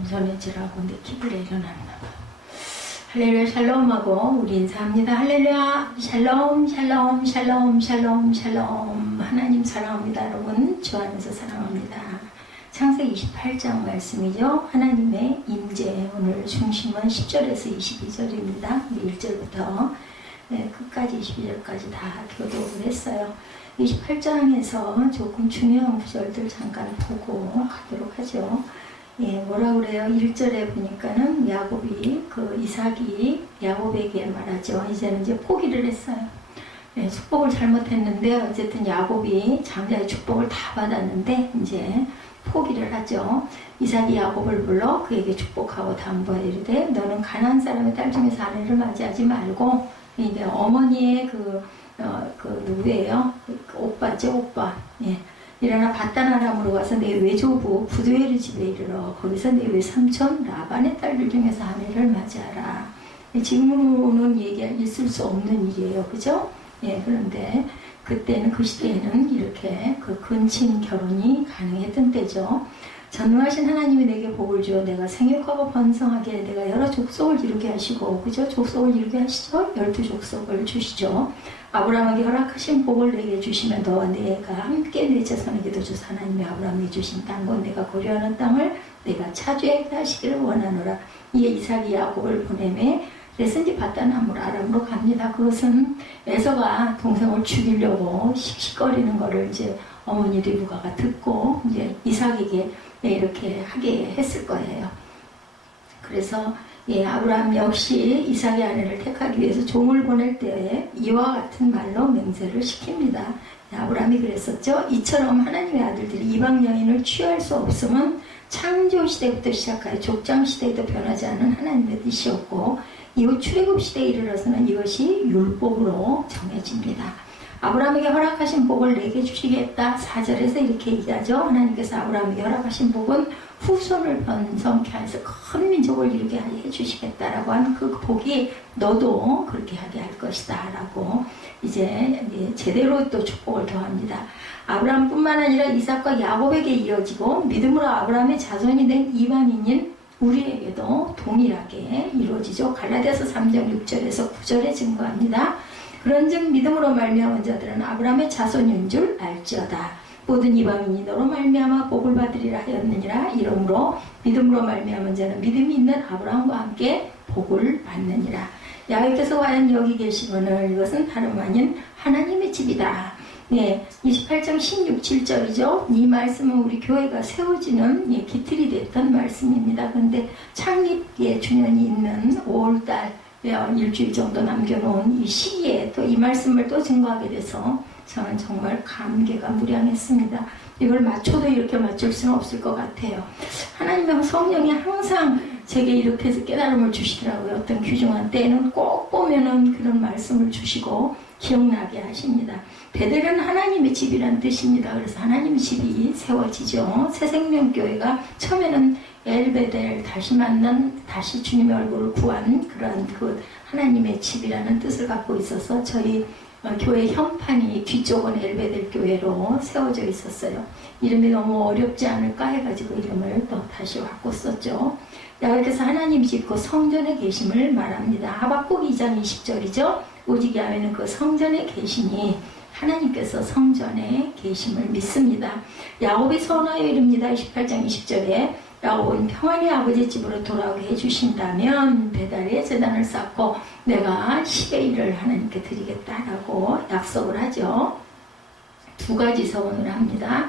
겸손해지라고 내 기도에 일어났나 봐. 할렐루야 샬롬하고 우리 인사합니다. 할렐루야 샬롬 샬롬 샬롬 샬롬 샬롬. 하나님 사랑합니다. 여러분 주 안에서 사랑합니다. 창세기 28장 말씀이죠. 하나님의 임재. 오늘 중심은 10절에서 22절입니다. 1절부터 끝까지 22절까지 다 교독을 했어요. 28장에서 조금 중요한 구절들 잠깐 보고 가도록 하죠. 뭐라 그래요? 1절에 보니까는 야곱이, 이삭이 야곱에게 말하죠. 이제는 이제 포기를 했어요. 축복을 잘못했는데, 어쨌든 야곱이 장자의 축복을 다 받았는데, 이제 포기를 하죠. 이삭이 야곱을 불러 그에게 축복하고 당부하여 이르되, 너는 가나안 사람의 딸 중에서 아내를 맞이하지 말고, 이제 어머니의 누구예요? 오빠죠, 오빠. 일어나 바단 아람으로 가서 내 외조부 부두엘의 집에 이르러 거기서 내 외삼촌 라반의 딸들 중에서 아내를 맞이하라. 지금으로는 있을 수 없는 일이에요, 그죠? 그런데 그때는 그 시대에는 이렇게 근친 결혼이 가능했던 때죠. 전능하신 하나님이 내게 복을 주어 내가 생육하고 번성하게 내가 여러 족속을 이루게 하시고, 그죠? 족속을 이루게 하시죠? 12족속을 주시죠. 아브라함에게 허락하신 복을 내게 주시면 너와 내가 함께 내 자손에게도 주사 하나님이 아브라함에게 주신 땅과 내가 고려하는 땅을 내가 차지하게 하시기를 원하노라. 이에 이삭이 야곱을 보내매 레슨지 바단 아람으로 갑니다. 그것은 에서가 동생을 죽이려고 씩씩거리는 거를 이제 어머니 리브가가 듣고 이제 이삭에게 이렇게 하게 했을 거예요. 그래서 아브라함 역시 이삭의 아내를 택하기 위해서 종을 보낼 때에 이와 같은 말로 맹세를 시킵니다. 아브라함이 그랬었죠. 이처럼 하나님의 아들들이 이방 여인을 취할 수 없음은 창조 시대부터 시작하여 족장 시대에도 변하지 않은 하나님의 뜻이었고, 이후 출애굽 시대에 이르러서는 이것이 율법으로 정해집니다. 아브라함에게 허락하신 복을 내게 주시겠다. 4절에서 이렇게 얘기하죠. 하나님께서 아브라함에게 허락하신 복은 후손을 번성케 해서 큰 민족을 이루게 해주시겠다라고 하는 그 복이 너도 그렇게 하게 할 것이다 라고 이제 제대로 또 축복을 더합니다. 아브라함뿐만 아니라 이삭과 야곱에게 이어지고 믿음으로 아브라함의 자손이 된 이방인인 우리에게도 동일하게 이루어지죠. 갈라디아서 3장 6절에서 9절에 증거합니다. 그런즉 믿음으로 말미암은 자들은 아브라함의 자손인 줄 알지어다. 모든 이방인이 너로 말미암아 복을 받으리라 하였느니라. 이러므로 믿음으로 말미암은 자는 믿음이 있는 아브라함과 함께 복을 받느니라. 야훼께서 과연 여기 계시거늘 이것은 다름 아닌 하나님의 집이다. 28장 16, 7절이죠. 이 말씀은 우리 교회가 세워지는 기틀이 됐던 말씀입니다. 그런데 창립의 주년이 있는 5월달 일주일 정도 남겨놓은 이 시기에 또 이 말씀을 또 증거하게 돼서 저는 정말 감개가 무량했습니다. 이걸 맞춰도 이렇게 맞출 수는 없을 것 같아요. 하나님의 성령이 항상 제게 이렇게 해서 깨달음을 주시더라고요. 어떤 귀중한 때에는 꼭 보면은 그런 말씀을 주시고 기억나게 하십니다. 베델은 하나님의 집이라는 뜻입니다. 그래서 하나님의 집이 세워지죠. 새생명교회가 처음에는 엘베델, 다시 만난, 다시 주님의 얼굴을 구한 그런 하나님의 집이라는 뜻을 갖고 있어서 저희 교회 현판이 뒤쪽은 엘베델 교회로 세워져 있었어요. 이름이 너무 어렵지 않을까 해가지고 이름을 또 다시 바꿨었죠. 야훼께서 하나님 집 그 성전에 계심을 말합니다. 하박국 2장 20절이죠. 오직 야훼는 그 성전에 계시니 하나님께서 성전에 계심을 믿습니다. 야곱이 선하여 이릅니다. 28장 20절에 야곱은 평안히 아버지 집으로 돌아오게 해주신다면 배달의 제단을 쌓고 내가 10의 1을 하나님께 드리겠다라고 약속을 하죠. 두 가지 서원을 합니다.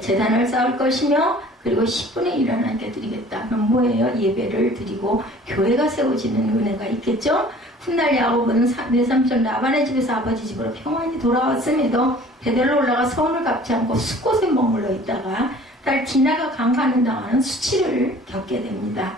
제단을 쌓을 것이며 그리고 10분의 1을 하나님께 드리겠다. 그럼 뭐예요? 예배를 드리고 교회가 세워지는 은혜가 있겠죠. 훗날 야곱은 외삼촌 라반의 집에서 아버지 집으로 평안히 돌아왔음에도 베델로 올라가 서원을 갚지 않고 숫곳에 머물러 있다가 딸 디나가 강간을 당하는 수치를 겪게 됩니다.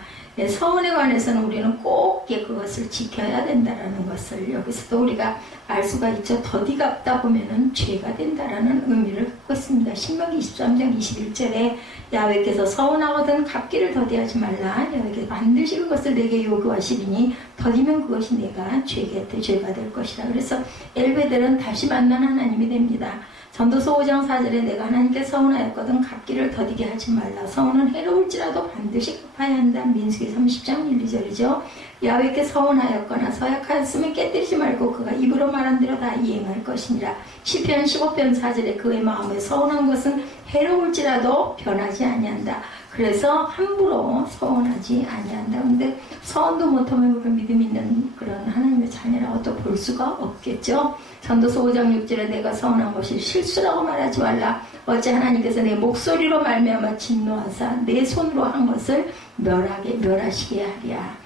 서원에 관해서는 우리는 꼭 그것을 지켜야 된다는 것을 여기서도 우리가 알 수가 있죠. 더디 갚다 보면은 죄가 된다라는 의미를 갖고 있습니다. 신명기 23장 21절에 야훼께서 서원하거든 갚기를 더디하지 말라. 야훼께서 반드시 그것을 내게 요구하시리니 더디면 그것이 내가 죄가 될 것이라. 그래서 엘베델은 다시 만난 하나님이 됩니다. 전도서 5장 4절에 내가 하나님께 서운하였거든 갚기를 더디게 하지 말라. 서운은 해로울지라도 반드시 갚아야 한다. 민수기 30장 1, 2절이죠. 야훼께 서운하였거나 서약하였으면 깨뜨리지 말고 그가 입으로 말한 대로 다 이행할 것이니라. 시편 15편 4절에 그의 마음에 서운한 것은 해로울지라도 변하지 아니한다. 그래서 함부로 서운하지 아니한다. 근데 서운도 못하면 우리 믿음 있는 그런 하나님의 자녀라고 또 볼 수가 없겠죠. 전도서 5장 6절에 내가 서운한 것이 실수라고 말하지 말라. 어찌 하나님께서 내 목소리로 말미암아 진노하사 내 손으로 한 것을 멸하시게 하랴.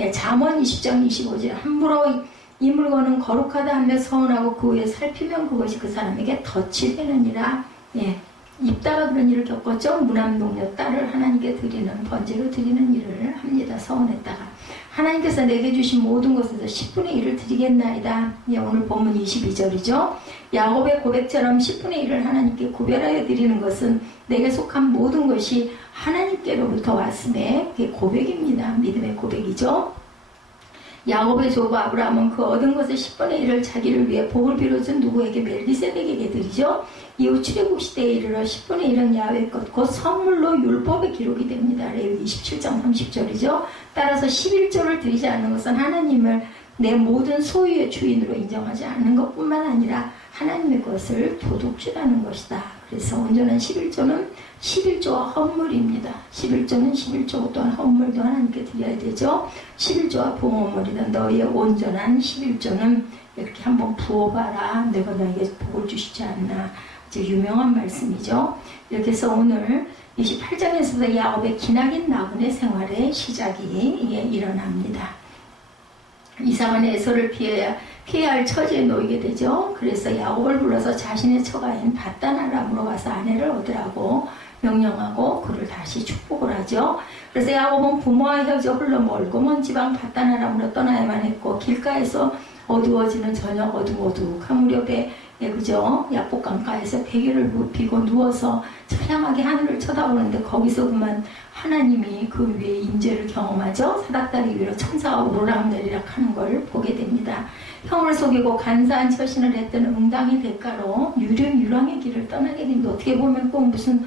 예, 잠언 20장 25절 함부로 이 물건은 거룩하다 하며 서운하고 그 후에 살피면 그것이 그 사람에게 덫이 되느니라. 예, 입다가 그런 일을 겪었죠. 무남동녀 딸을 하나님께 드리는 번제로 드리는 일을 합니다. 서운했다가 하나님께서 내게 주신 모든 것에서 10분의 1을 드리겠나이다. 예, 오늘 본문 22절이죠. 야곱의 고백처럼 10분의 1을 하나님께 구별하여 드리는 것은 내게 속한 모든 것이 하나님께로부터 왔음에 그게 고백입니다. 믿음의 고백이죠. 야곱의 조부 아브라함은 그 얻은 것의 10분의 1을 자기를 위해 복을 빌어준 누구에게 멜기세덱에게 드리죠. 이후 출애굽 시대에 이르러 10분의 1은 야훼 것, 곧 선물로 율법에 기록이 됩니다. 레위기 27장 30절이죠. 따라서 11조를 드리지 않는 것은 하나님을 내 모든 소유의 주인으로 인정하지 않는 것뿐만 아니라 하나님의 것을 도둑질하는 것이다. 그래서 온전한 11조는 11조와 헌물입니다. 11조는 11조 또한 헌물도 하나님께 드려야 되죠. 11조와 봉헌물이다. 너희의 온전한 11조는 이렇게 한번 부어봐라. 내가 너에게 복을 주시지 않나. 이제 유명한 말씀이죠. 이렇게 해서 오늘 28장에서부터 야곱의 기나긴 나그네 생활의 시작이 일어납니다. 이삭은 에서를 피해야 할 처지에 놓이게 되죠. 그래서 야곱을 불러서 자신의 처가인 밧단-아람으로 가서 아내를 얻으라고 명령하고 그를 다시 축복을 하죠. 그래서 야곱은 부모와 헤어져 홀로 멀고 먼 지방 밧단-아람으로 떠나야만 했고 길가에서 어두워지는 저녁 어둑어둑한 무렵에 그죠? 야복강가에서 베개를 눕히고 누워서 처량하게 하늘을 쳐다보는데 거기서 그만 하나님이 그 위에 임재를 경험하죠. 사닥다리 위로 천사가 오르락내리락 하는 걸 보게 됩니다. 형을 속이고 간사한 처신을 했던 응당의 대가로 유령의 길을 떠나게 됩니다. 어떻게 보면 꼭 무슨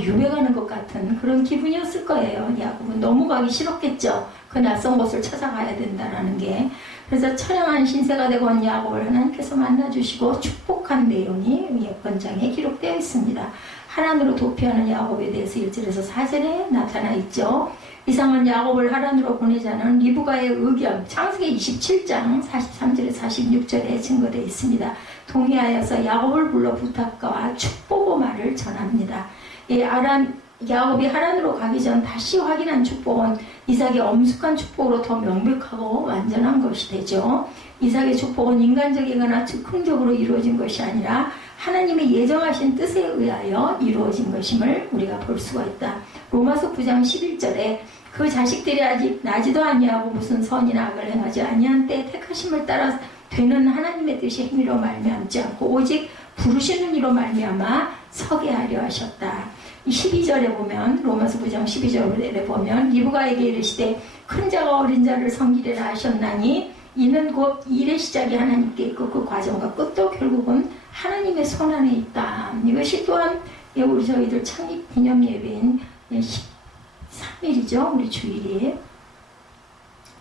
유배가는 것 같은 그런 기분이었을 거예요. 야곱은 너무 가기 싫었겠죠. 그 낯선 곳을 찾아가야 된다는 게. 그래서 처량한 신세가 되고 온 야곱을 하나님께서 만나주시고 축복한 내용이 예언장에 기록되어 있습니다. 하란으로 도피하는 야곱에 대해서 1절에서 4절에 나타나 있죠. 이상은 야곱을 하란으로 보내자는 리브가의 의견, 창세기 27장 43절에 46절에 증거되어 있습니다. 동의하여서 야곱을 불러 부탁과 축복의 말을 전합니다. 야곱이 하란으로 가기 전 다시 확인한 축복은 이삭의 엄숙한 축복으로 더 명백하고 완전한 것이 되죠. 이삭의 축복은 인간적이거나 즉흥적으로 이루어진 것이 아니라 하나님의 예정하신 뜻에 의하여 이루어진 것임을 우리가 볼 수가 있다. 로마서 9장 11절에 그 자식들이 아직 나지도 아니하고 무슨 선이나 악을 행하지 아니한 때에 택하심을 따라 되는 하나님의 뜻이 행위로 말미암지 않고 오직 부르시는 이로 말미암아 서게 하려 하셨다. 12절에 보면 로마서 9장 12절에 보면 리브가에게 이르시되 큰 자가 어린 자를 섬기리라 하셨나니 이는 곧 일의 시작이 하나님께 있고 그 과정과 끝도 결국은 하나님의 손 안에 있다. 이것이 또한 우리 저희들 창립 기념 예배인 13일이죠. 우리 주일이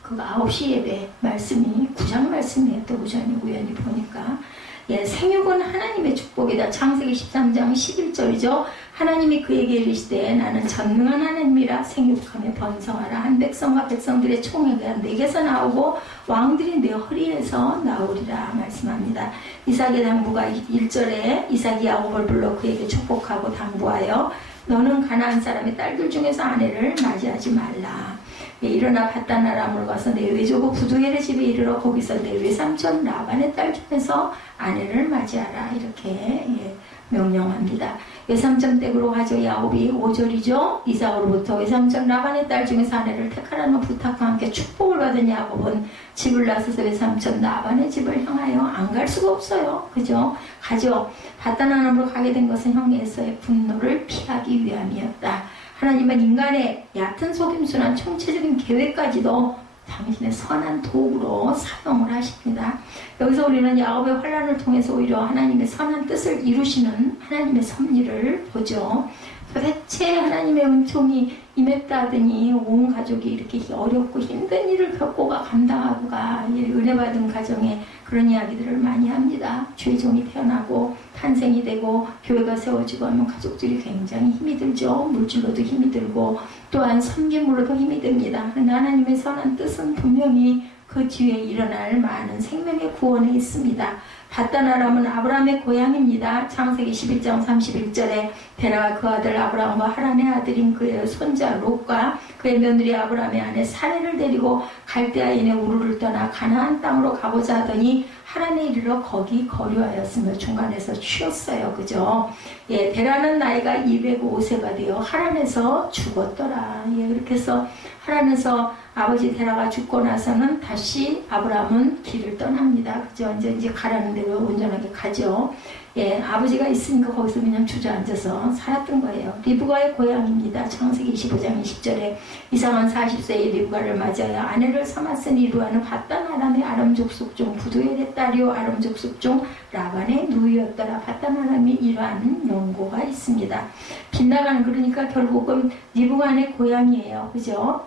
그 9시 예배 말씀이 9장 말씀이에요. 또 우연히 보니까 생육은 하나님의 축복이다. 창세기 13장 11절이죠. 하나님이 그에게 이르시되 나는 전능한 하나님이라 생육하며 번성하라. 한 백성과 백성들의 총회가 내게서 나오고 왕들이 내 허리에서 나오리라 말씀합니다. 이삭의 당부가 1절에 이삭이 야곱을 불러 그에게 축복하고 당부하여 너는 가나안 사람의 딸들 중에서 아내를 맞이하지 말라. 일어나 밧단-아람으로 가서 내 외조부 부두엘의 집에 이르러 거기서 내 외삼촌 라반의 딸 중에서 아내를 맞이하라. 이렇게 명령합니다. 외삼촌 댁으로 가져 야곱이 5절이죠. 이삭으로부터 외삼촌 라반의 딸 중에서 아내를 택하라는 부탁과 함께 축복을 받은 야곱은 집을 나서서 외삼촌 라반의 집을 향하여 안 갈 수가 없어요. 그죠? 가죠. 밧단-아람으로 가게 된 것은 형 에서의 분노를 피하기 위함이었다. 하나님은 인간의 얕은 속임수나 총체적인 계획까지도 당신의 선한 도구로 사용을 하십니다. 여기서 우리는 야곱의 환난을 통해서 오히려 하나님의 선한 뜻을 이루시는 하나님의 섭리를 보죠. 도대체 하나님의 은총이 임했다 하더니 온 가족이 이렇게 어렵고 힘든 일을 겪고가 감당하고가 은혜 받은 가정에 그런 이야기들을 많이 합니다. 죄종이 태어나고 탄생이 되고 교회가 세워지고 하면 가족들이 굉장히 힘이 들죠. 물질로도 힘이 들고 또한 섬김으로도 힘이 듭니다. 그런데 하나님의 선한 뜻은 분명히 그 뒤에 일어날 많은 생명의 구원에 있습니다. 바단 아람은 아브라함의 고향입니다. 창세기 11장 31절에 데라가 그 아들 아브라함과 하란의 아들인 그의 손자 롯과 그의 며느리 아브라함의 아내 사레를 데리고 갈대아인의 우르를 떠나 가나안 땅으로 가보자 하더니 하란에 이르러 거기 거류하였으며 중간에서 쉬었어요. 그죠? 예, 데라는 나이가 205세가 되어 하란에서 죽었더라. 예, 그렇게 해서 하란에서 아버지 데라가 죽고 나서는 다시 아브라함은 길을 떠납니다. 그죠? 이제 가라는 대로 온전하게 가죠. 예, 아버지가 있으니까 거기서 그냥 주저앉아서 살았던 거예요. 리브가의 고향입니다. 창세기 25장 20절에 이상한 40세의 리브가를 맞아야 아내를 삼았으니 이루하는 바단 아람의 아람 족속 중 부두엘의 딸이요 아람 족속 중 라반의 누이였더라. 바단 아람이 이러한 연고가 있습니다. 빗나가는 그러니까 결국은 리브가의 고향이에요. 그죠?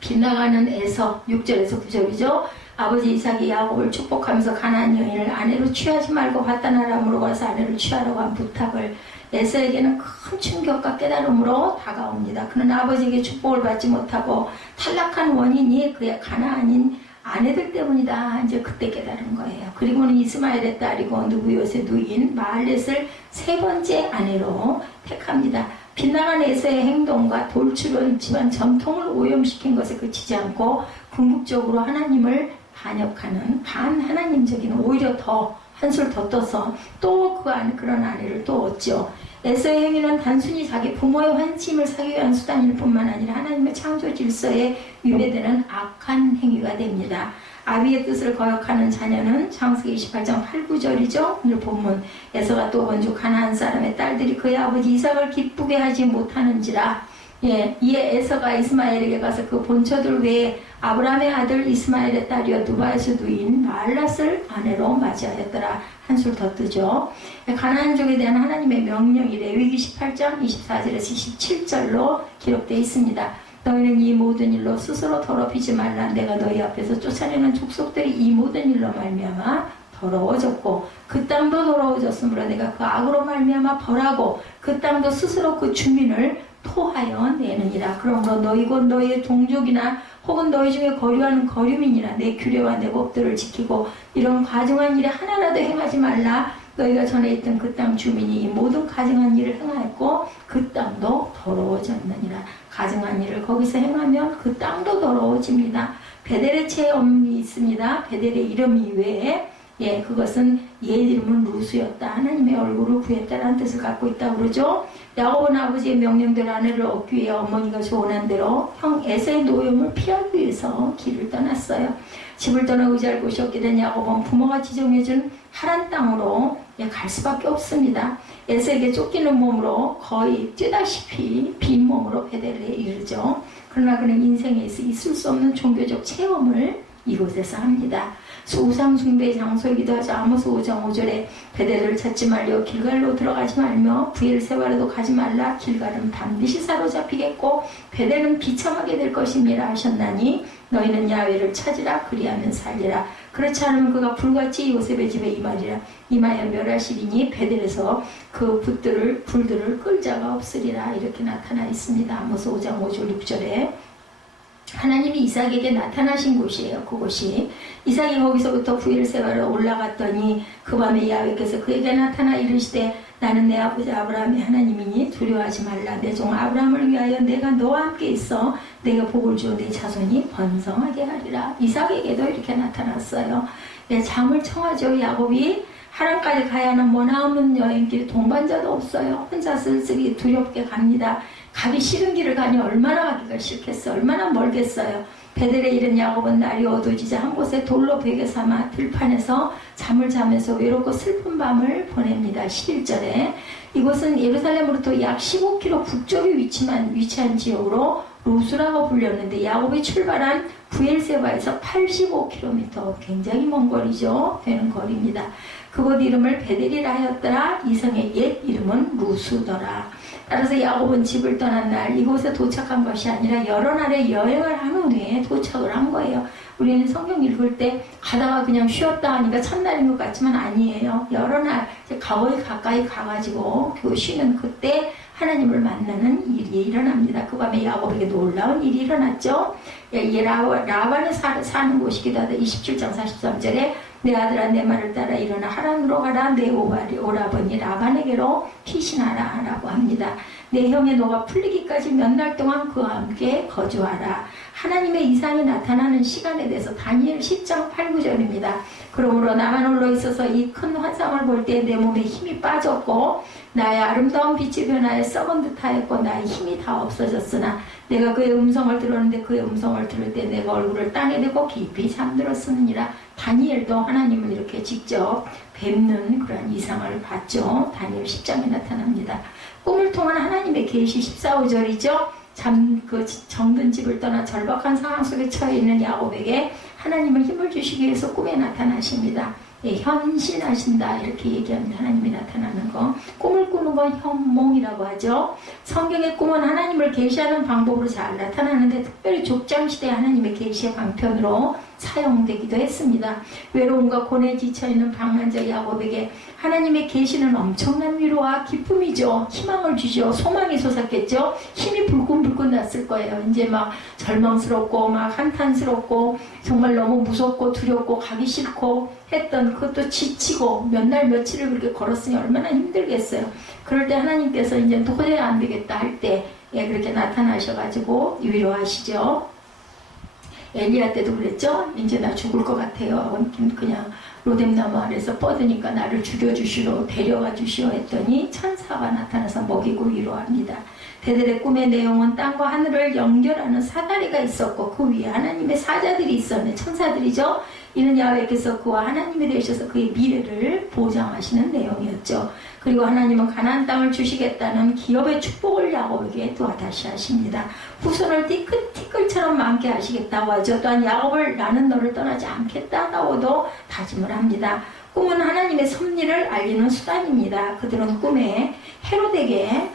빗나가는 에서 6절에서 9절이죠. 아버지 이삭이 야곱을 축복하면서 가나안 여인을 아내로 취하지 말고 바단 아람으로 가서 아내를 취하라고 한 부탁을 에서에게는 큰 충격과 깨달음으로 다가옵니다. 그는 아버지에게 축복을 받지 못하고 탈락한 원인이 그의 가나안인 아내들 때문이다. 이제 그때 깨달은 거예요. 그리고는 이스마엘의 딸이고 느부요의 누이인 마할렛을 세 번째 아내로 택합니다. 빗나간 에서의 행동과 돌출로 있지만 전통을 오염시킨 것에 그치지 않고 궁극적으로 하나님을 반역하는 반하나님적인 오히려 더 한술 더 떠서 또 그런 아내를 또 얻죠. 에서의 행위는 단순히 자기 부모의 환심을 사기 위한 수단일 뿐만 아니라 하나님의 창조 질서에 위배되는 악한 행위가 됩니다. 아비의 뜻을 거역하는 자녀는 창세기 28장 8, 9절이죠. 오늘 본문 에서가 또 원주 가나안 사람의 딸들이 그의 아버지 이삭을 기쁘게 하지 못하는지라. 예, 이에 에서가 이스마엘에게 가서 그 본처들 외에 아브라함의 아들 이스마엘의 딸이여 누바에서 누인 마할랏을 아내로 맞이하였더라. 한술 더 뜨죠. 가나안족에 대한 하나님의 명령이 레위기 18장 24절에서 27절로 기록되어 있습니다. 너희는 이 모든 일로 스스로 더럽히지 말라. 내가 너희 앞에서 쫓아내는 족속들이 이 모든 일로 말미암아 더러워졌고 그 땅도 더러워졌으므로 내가 그 악으로 말미암아 벌하고 그 땅도 스스로 그 주민을 토하여 내느니라. 그러므로 너희 곧 너희의 동족이나 혹은 너희 중에 거류하는 거류민이나 내 규례와 내 법들을 지키고 이런 가증한 일에 하나라도 행하지 말라. 너희가 전에 있던 그 땅 주민이 이 모든 가증한 일을 행하였고 그 땅도 더러워졌느니라. 가증한 일을 거기서 행하면 그 땅도 더러워집니다. 베델의 체험이 있습니다. 베델의 이름 이외에 예, 그것은 얘 이름은 루스였다. 하나님의 얼굴을 구했다라는 뜻을 갖고 있다고 그러죠. 야곱은 아버지의 명령대로 아내를 얻기 위해 어머니가 조언한 대로 형 에서의 노염을 피하기 위해서 길을 떠났어요. 집을 떠나 의지할 곳이 없게 된 야곱은 부모가 지정해준 하란 땅으로 갈 수밖에 없습니다. 에서에게 쫓기는 몸으로 거의 뛰다시피 빈 몸으로 베델에 이르죠. 그러나 그는 인생에 있을 수 없는 종교적 체험을 이곳에서 합니다. 우상 숭배의 장소이기도 하죠. 아모스 5장 5절에 베델을 찾지 말려 길갈로 들어가지 말며 부엘세바로도 가지 말라. 길갈은 반드시 사로잡히겠고 베델은 비참하게 될 것임이라 하셨나니 너희는 야훼를 찾으라. 그리하면 살리라. 그렇지 않으면 그가 불같이 요셉의 집에 임하여 멸하시리니 베델에서 그 불들을 끌 자가 없으리라. 이렇게 나타나 있습니다. 아모스 5장 5절 6절에 하나님이 이삭에게 나타나신 곳이에요. 그곳이 이삭이 거기서부터 부엘세바로 올라갔더니 그 밤에 야훼께서 그에게 나타나 이르시되 나는 내 아버지 아브라함의 하나님이니 두려워하지 말라. 내 종 아브라함을 위하여 내가 너와 함께 있어 내가 복을 주어 내 자손이 번성하게 하리라. 이삭에게도 이렇게 나타났어요. 네, 잠을 청하죠. 야곱이 하란까지 가야 하는 머나먼 여행길 동반자도 없어요. 혼자 쓸쓸히 두렵게 갑니다. 가기 싫은 길을 가니 얼마나 가기가 싫겠어요. 얼마나 멀겠어요. 베델에 이른 야곱은 날이 어두워지자 한 곳에 돌로 베개 삼아 들판에서 잠을 자면서 외롭고 슬픈 밤을 보냅니다. 11절에 이곳은 예루살렘으로부터 약 15km 북쪽에 위치한 지역으로 루스라고 불렸는데 야곱이 출발한 부엘세바에서 85km, 굉장히 먼 거리죠. 되는 거리입니다. 그곳 이름을 베델이라 하였더라. 이성의 옛 이름은 루스더라. 따라서 야곱은 집을 떠난 날 이곳에 도착한 것이 아니라 여러 날의 여행을 한 후에 도착을 한 거예요. 우리는 성경 읽을 때 가다가 그냥 쉬었다 하니까 첫날인 것 같지만 아니에요. 여러 날 거의 가까이 가가지고 쉬는 그때 하나님을 만나는 일이 일어납니다. 그 밤에 야곱에게 놀라운 일이 일어났죠. 라반에 사는 곳이기도 하다. 27장 43절에 내 아들아 내 말을 따라 일어나 하란으로 가라. 내 오라버니 라반에게로 피신하라 라고 합니다. 내 형의 노가 풀리기까지 몇 날 동안 그와 함께 거주하라. 하나님의 이상이 나타나는 시간에 대해서 다니엘 10장 8, 9절입니다. 그러므로 나만 홀로 있어서 이 큰 환상을 볼 때 내 몸에 힘이 빠졌고 나의 아름다운 빛이 변하여 썩은 듯하였고 나의 힘이 다 없어졌으나 내가 그의 음성을 들었는데 그의 음성을 들을 때 내가 얼굴을 땅에 대고 깊이 잠들었으니라. 다니엘도 하나님을 이렇게 직접 뵙는 그런 이상을 봤죠. 다니엘 10장에 나타납니다. 꿈을 통한 하나님의 계시 14절이죠. 정든 집을 떠나 절박한 상황 속에 처해 있는 야곱에게 하나님은 힘을 주시기 위해서 꿈에 나타나십니다. 예, 현신하신다 이렇게 얘기합니다. 하나님이 나타나는 거. 꿈을 꾸는 건 현몽이라고 하죠. 성경의 꿈은 하나님을 계시하는 방법으로 잘 나타나는데 특별히 족장시대 하나님의 계시의 방편으로 사용되기도 했습니다. 외로움과 고뇌에 지쳐있는 방랑자 야곱에게 하나님의 계시는 엄청난 위로와 기쁨이죠. 희망을 주죠. 소망이 솟았겠죠. 힘이 불끈불끈 났을 거예요. 이제 막 절망스럽고 막 한탄스럽고 정말 너무 무섭고 두렵고 가기 싫고 했던 그것도 지치고 몇 날 며칠을 그렇게 걸었으니 얼마나 힘들겠어요. 그럴 때 하나님께서 이제 도저히 안 되겠다 할 때 그렇게 나타나셔가지고 위로하시죠. 엘리야 때도 그랬죠. 이제 나 죽을 것 같아요. 그냥 로뎀나무 아래서 뻗으니까 나를 죽여주시러 데려가 주시오 했더니 천사가 나타나서 먹이고 위로합니다. 그들의 꿈의 내용은 땅과 하늘을 연결하는 사다리가 있었고 그 위에 하나님의 사자들이 있었네. 천사들이죠. 이는 야훼께서 그와 하나님이 되셔서 그의 미래를 보장하시는 내용이었죠. 그리고 하나님은 가나안 땅을 주시겠다는 기업의 축복을 야곱에게 또 다시 하십니다. 후손을 티끌처럼 많게 하시겠다고 하죠. 또한 야곱을 나는 너를 떠나지 않겠다라고도 다짐을 합니다. 꿈은 하나님의 섭리를 알리는 수단입니다. 그들은 꿈에 헤롯에게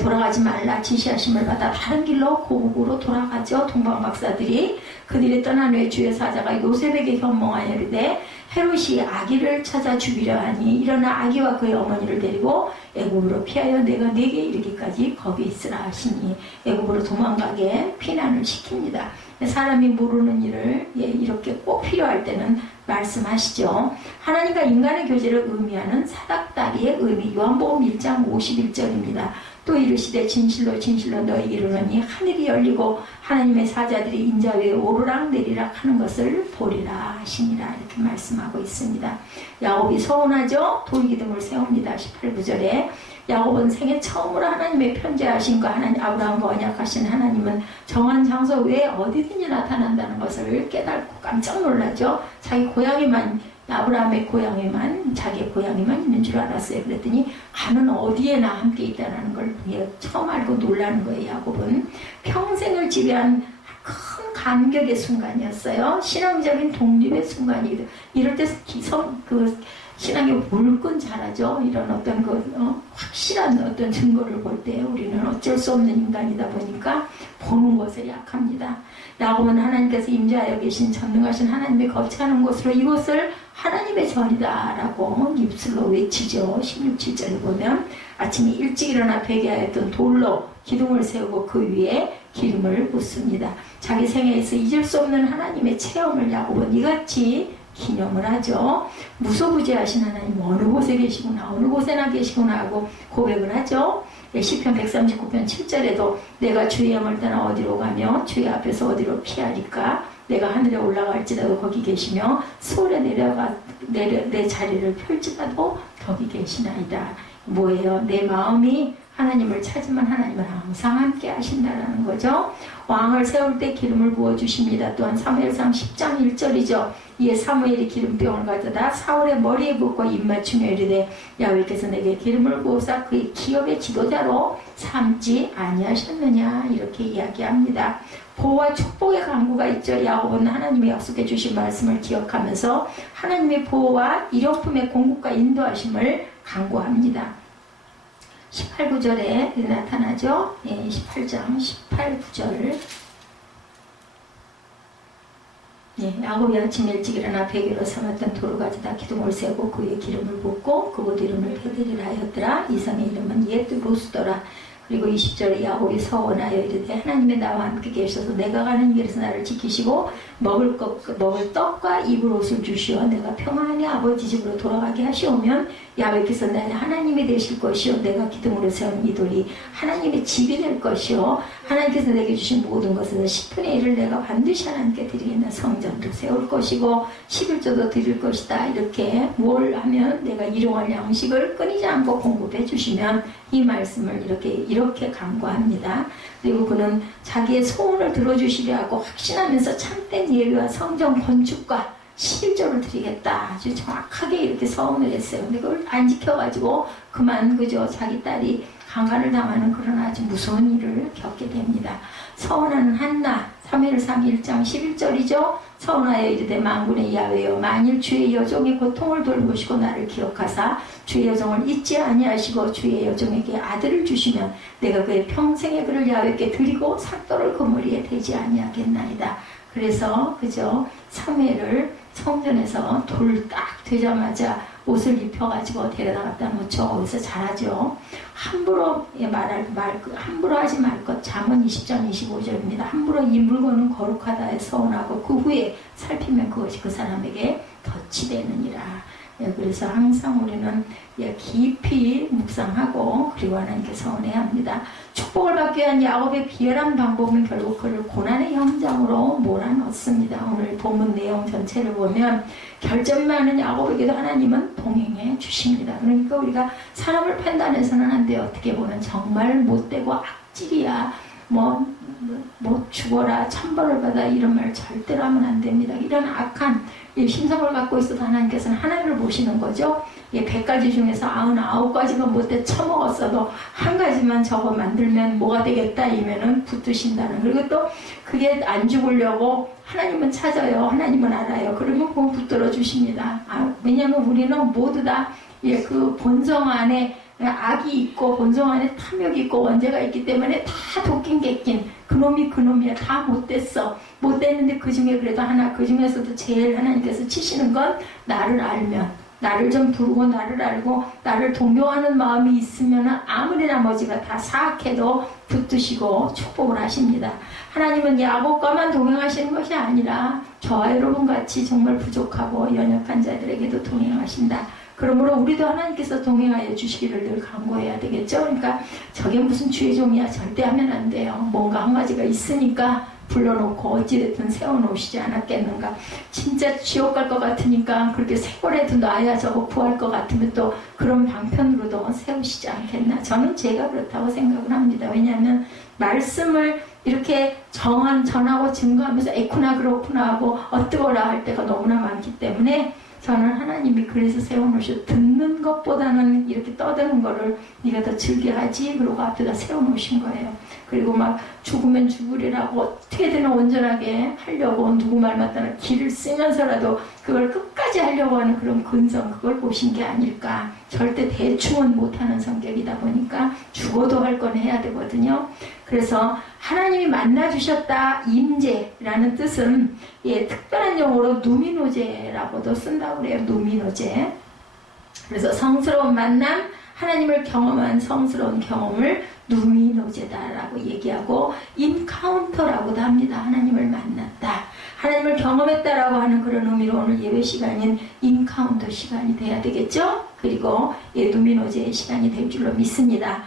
돌아가지 말라 지시하심을 받아 다른 길로 고국으로 돌아가죠. 동방박사들이 그들이 떠난 후에 주의 사자가 요셉에게 현몽하여 이르되 헤롯이 아기를 찾아 죽이려 하니 일어나 아기와 그의 어머니를 데리고 애굽으로 피하여 내가 네게 이르기까지 거기 있으라 하시니 애굽으로 도망가게 피난을 시킵니다. 사람이 모르는 일을 이렇게 꼭 필요할 때는 말씀하시죠. 하나님과 인간의 교제를 의미하는 사닥다리의 의미 요한복음 1장 51절입니다. 또 이르시되 진실로 진실로 너희에게 이르노니 하늘이 열리고 하나님의 사자들이 인자 위에 오르락 내리락 하는 것을 보리라 하시니라 이렇게 말씀하고 있습니다. 야곱이 서운하죠. 돌기둥을 세웁니다. 18, 9절에 야곱은 생애 처음으로 하나님의 편지하신과 하나님 아브라함과 언약하신 하나님은 정한 장소 외에 어디든지 나타난다는 것을 깨닫고 깜짝 놀라죠. 자기 고향에만 아브라함의 고향에만 자기의 고향에만 있는 줄 알았어요. 그랬더니 가는 어디에나 함께 있다는 걸 처음 알고 놀라는 거예요. 야곱은 평생을 지배한 큰 감격의 순간이었어요. 신앙적인 독립의 순간이기도. 이럴 때 신앙의 물끈 자라죠. 이런 어떤 확실한 어떤 증거를 볼 때 우리는 어쩔 수 없는 인간이다 보니까 보는 것에 약합니다. 야곱은 하나님께서 임재하여 계신 전능하신 하나님의 거처하는 곳으로 이곳을 하나님의 전이다 라고 입술로 외치죠. 16, 7절에 보면 아침에 일찍 일어나 베개하였던 돌로 기둥을 세우고 그 위에 기름을 붓습니다. 자기 생애에서 잊을 수 없는 하나님의 체험을 야곱은 이같이 기념을 하죠. 무소부지하신 하나님 어느 곳에 계시구나 어느 곳에나 계시구나 하고 고백을 하죠. 시편 139편 7절에도 내가 주의 영을 떠나 어디로 가며 주의 앞에서 어디로 피하리까 내가 하늘에 올라갈지라도 거기 계시며 수월에 내 자리를 펼치다도 거기 계시나이다. 뭐예요? 내 마음이 하나님을 찾으면 하나님은 항상 함께 하신다라는 거죠. 왕을 세울 때 기름을 부어주십니다. 또한 사무엘상 10장 1절이죠. 이에 사무엘이 기름병을 가져다 사울의 머리에 붓고 입맞추며 이르되 야훼께서 내게 기름을 부어사 그의 기업의 지도자로 삼지 아니하셨느냐 이렇게 이야기합니다. 보호와 축복의 강구가 있죠. 야곱은 하나님이 약속해 주신 말씀을 기억하면서 하나님의 보호와 일용품의 공급과 인도하심을 강구합니다. 18, 9절에 나타나죠. 18장 18, 9절. 야곱이 아침 일찍 일어나 베개로 삼았던 돌을 가져다 기둥을 세우고 그의 기름을 붓고 그곳 이름을 베델이라 하였더라. 이 성의 이름은 옛로스더라. 그리고 20절에 야곱이 서원하여 이르되 하나님의 나와 함께 계셔서 내가 가는 길에서 나를 지키시고 먹을 떡과 입을 옷을 주시어 내가 평안히 아버지 집으로 돌아가게 하시오면 야훼께서 나의 하나님이 되실 것이요 내가 기둥으로 세운 이 돌이 하나님의 집이 될 것이요 하나님께서 내게 주신 모든 것에서 10분의 1을 내가 반드시 하나님께 드리겠나 성전도 세울 것이고 11조도 드릴 것이다. 이렇게 뭘 하면 내가 일용할 양식을 끊이지 않고 공급해 주시면 이 말씀을 이렇게 간구합니다. 그리고 그는 자기의 소원을 들어주시려 하고 확신하면서 참된 예배와 성전 건축과 11조를 드리겠다. 아주 정확하게 이렇게 서원을 했어요. 근데 그걸 안 지켜가지고 그저 자기 딸이 강간을 당하는 그런 아주 무서운 일을 겪게 됩니다. 서원하는 한나, 사무엘상 1장 11절이죠. 서원하여 이르되 만군의 야훼여 만일 주의 여종의 고통을 돌보시고 나를 기억하사 주의 여종을 잊지 아니하시고 주의 여종에게 아들을 주시면 내가 그의 평생의 그를 야훼께 드리고 삭도를 그 머리에 대지 아니하겠나이다. 그래서 사무엘을 성전에서 돌 딱 되자마자 옷을 입혀가지고 데려다 갖다 놓죠. 거기서 자라죠. 함부로 하지 말 것. 잠언 20장 25절입니다. 함부로 이 물건은 거룩하다에 서원하고 그 후에 살피면 그것이 그 사람에게 덫이 되느니라. 그래서 항상 우리는 깊이 묵상하고 그리고 하나님께 서원해야 합니다. 축복을 받기 위한 야곱의 비열한 방법은 결국 그를 고난의 현장으로 몰아넣습니다. 오늘 본문 내용 전체를 보면 결점이 많은 야곱에게도 하나님은 동행해 주십니다. 그러니까 우리가 사람을 판단해서는 안 돼요. 어떻게 보면 정말 못되고 악질이야. 죽어라, 천벌을 받아 이런 말 절대로 하면 안 됩니다. 이런 악한 신성을 갖고 있어도 하나님께서는 하나를 보시는 거죠. 100가지 중에서 99가지가 못돼 처먹었어도 한 가지만 저거 만들면 뭐가 되겠다 이면은 붙드신다는. 그리고 또 그게 안 죽으려고 하나님은 찾아요. 하나님은 알아요. 그러면 그거 붙들어 주십니다. 왜냐하면 우리는 모두 다 그 본성 안에 악이 있고 본성 안에 탐욕이 있고 원죄가 있기 때문에 다 도낀 객낀 그놈이야. 다 못됐어. 못됐는데 그 중에 그래도 그 중에서도 제일 하나님께서 치시는 건 나를 알면, 나를 좀 부르고 나를 알고 나를 동경하는 마음이 있으면 아무리 나머지가 다 사악해도 붙드시고 축복을 하십니다. 하나님은 야곱과만 동행하시는 것이 아니라 저와 여러분 같이 정말 부족하고 연약한 자들에게도 동행하신다. 그러므로 우리도 하나님께서 동행하여 주시기를 늘 간구해야 되겠죠. 그러니까 저게 무슨 주의 종이야 절대 하면 안 돼요. 뭔가 한 가지가 있으니까 불러놓고 어찌됐든 세워놓으시지 않았겠는가. 진짜 지옥 갈 것 같으니까 그렇게 세월에도 놔야 저거 구할 것 같으면 또 그런 방편으로도 세우시지 않겠나. 저는 제가 그렇다고 생각을 합니다. 왜냐하면 말씀을 이렇게 전하고 증거하면서 에쿠나 그렇구나 하고 어뜨거라 할 때가 너무나 많기 때문에 저는 하나님이 그래서 세워놓으셔. 듣는 것보다는 이렇게 떠드는 거를 네가 더 즐겨하지. 그러고 앞에다 세워놓으신 거예요. 그리고 막 죽으면 죽으리라고 어떻게든 온전하게 하려고 누구 말 맞다나 길을 쓰면서라도 그걸 끝까지 하려고 하는 그런 근성, 그걸 보신 게 아닐까. 절대 대충은 못하는 성격이다 보니까 죽어도 할 건 해야 되거든요. 그래서 하나님이 만나주셨다, 임재라는 뜻은 특별한 용어로 누미노제라고도 쓴다고 그래요. 누미노제. 그래서 성스러운 만남, 하나님을 경험한 성스러운 경험을 누미노제다라고 얘기하고 인카운터라고도 합니다. 하나님을 만났다, 하나님을 경험했다라고 하는 그런 의미로 오늘 예배 시간인 인카운터 시간이 돼야 되겠죠. 그리고 누미노제의 시간이 될 줄로 믿습니다.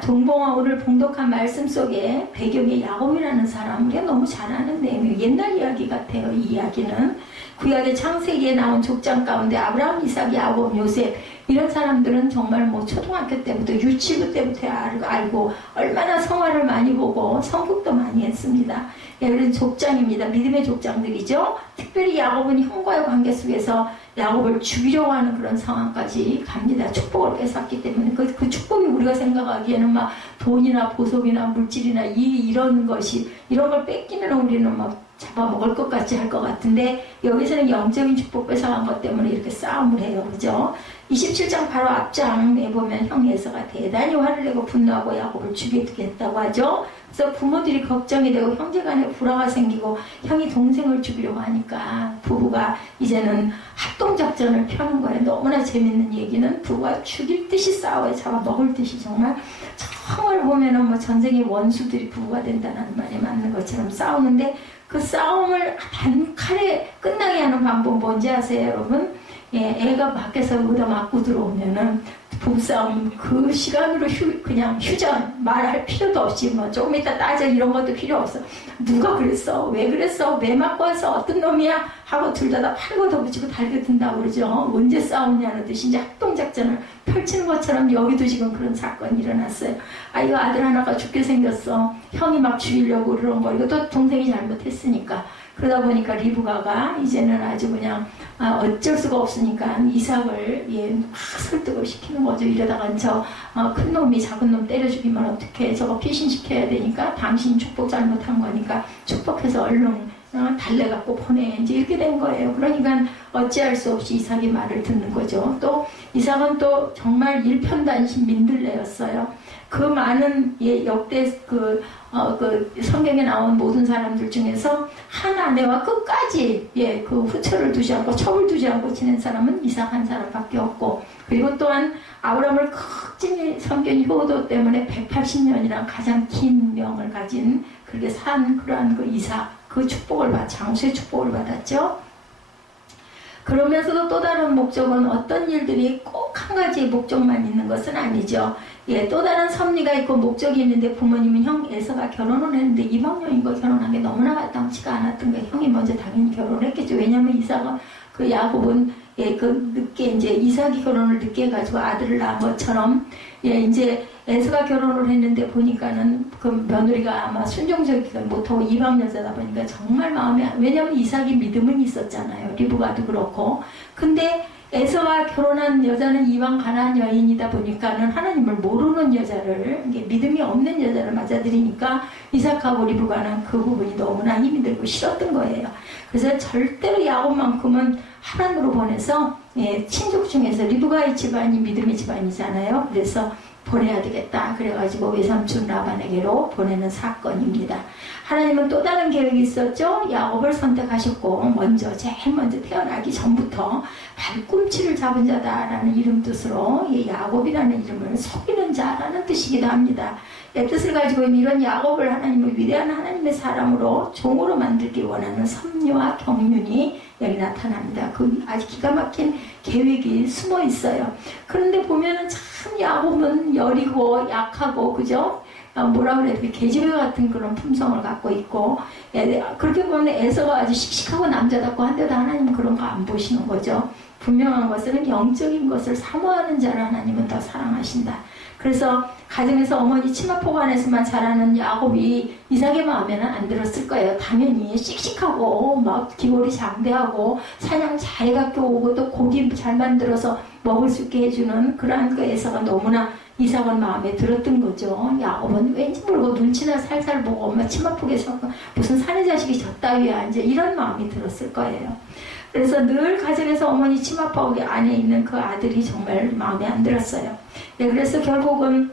동봉아 오늘 봉독한 말씀 속에 배경에 야곱이라는 사람 우리가 너무 잘 아는 내용이에요. 옛날 이야기 같아요. 이 이야기는 구약의 창세기에 나온 족장 가운데 아브라함, 이삭, 야곱, 요셉 이런 사람들은 정말 뭐 초등학교 때부터 유치부 때부터 알고 얼마나 성화를 많이 보고 성국도 많이 했습니다. 예, 그런 족장입니다. 믿음의 족장들이죠. 특별히 야곱은 형과의 관계 속에서 야곱을 죽이려고 하는 그런 상황까지 갑니다. 축복을 뺏었기 때문에 그 축복이 우리가 생각하기에는 막 돈이나 보석이나 물질이나 이런 것이 이런 걸 뺏기면 우리는 막 잡아먹을 것 같이 할 것 같은데 여기서는 영적인 축복 뺏어간 것 때문에 이렇게 싸움을 해요. 그죠? 27장 바로 앞장에 보면 형 에서가 대단히 화를 내고 분노하고 야곱을 죽이겠다고 하죠. 그래서 부모들이 걱정이 되고 형제간에 불화가 생기고 형이 동생을 죽이려고 하니까 부부가 이제는 합동작전을 펴는 거예요. 너무나 재밌는 얘기는 부부가 죽일 듯이 싸워요. 잡아먹을 듯이 정말 보면은 뭐 전쟁의 원수들이 부부가 된다는 말이 맞는 것처럼 싸우는데 그 싸움을 단칼에 끝나게 하는 방법 뭔지 아세요, 여러분? 예, 애가 밖에서 얻어맞고 들어오면은 부부싸움 그 시간으로 그냥 휴전 말할 필요도 없이 뭐 조금 이따 따져 이런 것도 필요 없어. 누가 그랬어? 왜 그랬어? 왜 맞고 왔어? 어떤 놈이야? 하고 둘 다 팔고 더 붙이고 달겨든다고 그러죠. 언제 싸우냐는 듯이 이제 합동작전을 펼치는 것처럼 여기도 지금 그런 사건이 일어났어요. 이거 아들 하나가 죽게 생겼어. 형이 막 죽이려고 그런 거. 이것도 동생이 잘못했으니까. 그러다 보니까 리브가가 이제는 아주 그냥 어쩔 수가 없으니까 이삭을 막 설득을 시키는 거죠. 이러다가 저 큰 놈이 작은 놈 때려 죽이면 어떡해. 저거 피신시켜야 되니까 당신 축복 잘못한 거니까 축복해서 얼른 달래갖고 보내. 이제 이렇게 된 거예요. 그러니까 어찌할 수 없이 이삭이 말을 듣는 거죠. 또 이삭은 또 정말 일편단심 민들레였어요. 그 많은 역대 그 성경에 나온 모든 사람들 중에서 한 아내와 끝까지 그 후처를 두지 않고 첩을 두지 않고 지낸 사람은 이삭 한 사람밖에 없고, 그리고 또한 아브라함을 극진히 성경 효도 때문에 180년이란 가장 긴 명을 가진 그렇게 산 그러한 그 이삭, 그 축복을 장수의 축복을 받았죠. 그러면서도 또 다른 목적은 어떤 일들이 꼭 한 가지 목적만 있는 것은 아니죠. 또 다른 섭리가 있고 목적이 있는데 부모님은 형 에서가 결혼을 했는데 이방녀인과 결혼한 게 너무나 마땅치가 않았던 거예요. 형이 먼저 당연히 결혼했겠죠. 왜냐하면 이삭은 그 야곱은 늦게 이제 이삭이 결혼을 늦게 해가지고 아들을 낳은 것처럼 이제 에서가 결혼을 했는데 보니까는 그 며느리가 아마 순종적이지 못하고 이방 여자다 보니까 정말 마음에, 왜냐하면 이삭이 믿음은 있었잖아요. 리브가도 그렇고. 근데 에서와 결혼한 여자는 이방 가나안 여인이다 보니까는 하나님을 모르는 여자를, 믿음이 없는 여자를 맞아들이니까 이삭하고 리브가는 그 부분이 너무나 힘이 들고 싫었던 거예요. 그래서 절대로 야곱만큼은 하란으로 보내서 친족 중에서 리브가의 집안이 믿음의 집안이잖아요. 그래서 보내야 되겠다. 그래가지고 외삼촌 라반에게로 보내는 사건입니다. 하나님은 또 다른 계획이 있었죠. 야곱을 선택하셨고 제일 먼저 태어나기 전부터 발꿈치를 잡은 자다라는 이름 뜻으로 야곱이라는 이름을 속이는 자라는 뜻이기도 합니다. 뜻을 가지고 있는 이런 야곱을 하나님을 위대한 하나님의 사람으로 종으로 만들기 원하는 섭리와 경륜이 여기 나타납니다. 그 아주 기가 막힌 계획이 숨어 있어요. 그런데 보면은 참 야곱은 여리고 약하고, 그죠? 뭐라 그래야 돼? 계집애 같은 그런 품성을 갖고 있고, 그렇게 보면 에서가 아주 씩씩하고 남자답고 한데도 하나님은 그런 거 안 보시는 거죠. 분명한 것은 영적인 것을 사모하는 자를 하나님은 더 사랑하신다. 그래서 가정에서 어머니 치마포 안에서만 자라는 야곱이 이삭의 마음에는 안 들었을 거예요. 당연히 씩씩하고 막 기골이 장대하고 사냥 잘 갖고 오고 또 고기 잘 만들어서 먹을 수 있게 해주는 그러한 그 에서가 너무나 이삭은 마음에 들었던 거죠. 야곱은 왠지 모르고 눈치나 살살 보고 엄마 치마폭에서 무슨 사내 자식이 저 따위야 이제 이런 마음이 들었을 거예요. 그래서 늘 가정에서 어머니 치마폭 안에 있는 그 아들이 정말 마음에 안 들었어요. 그래서 결국은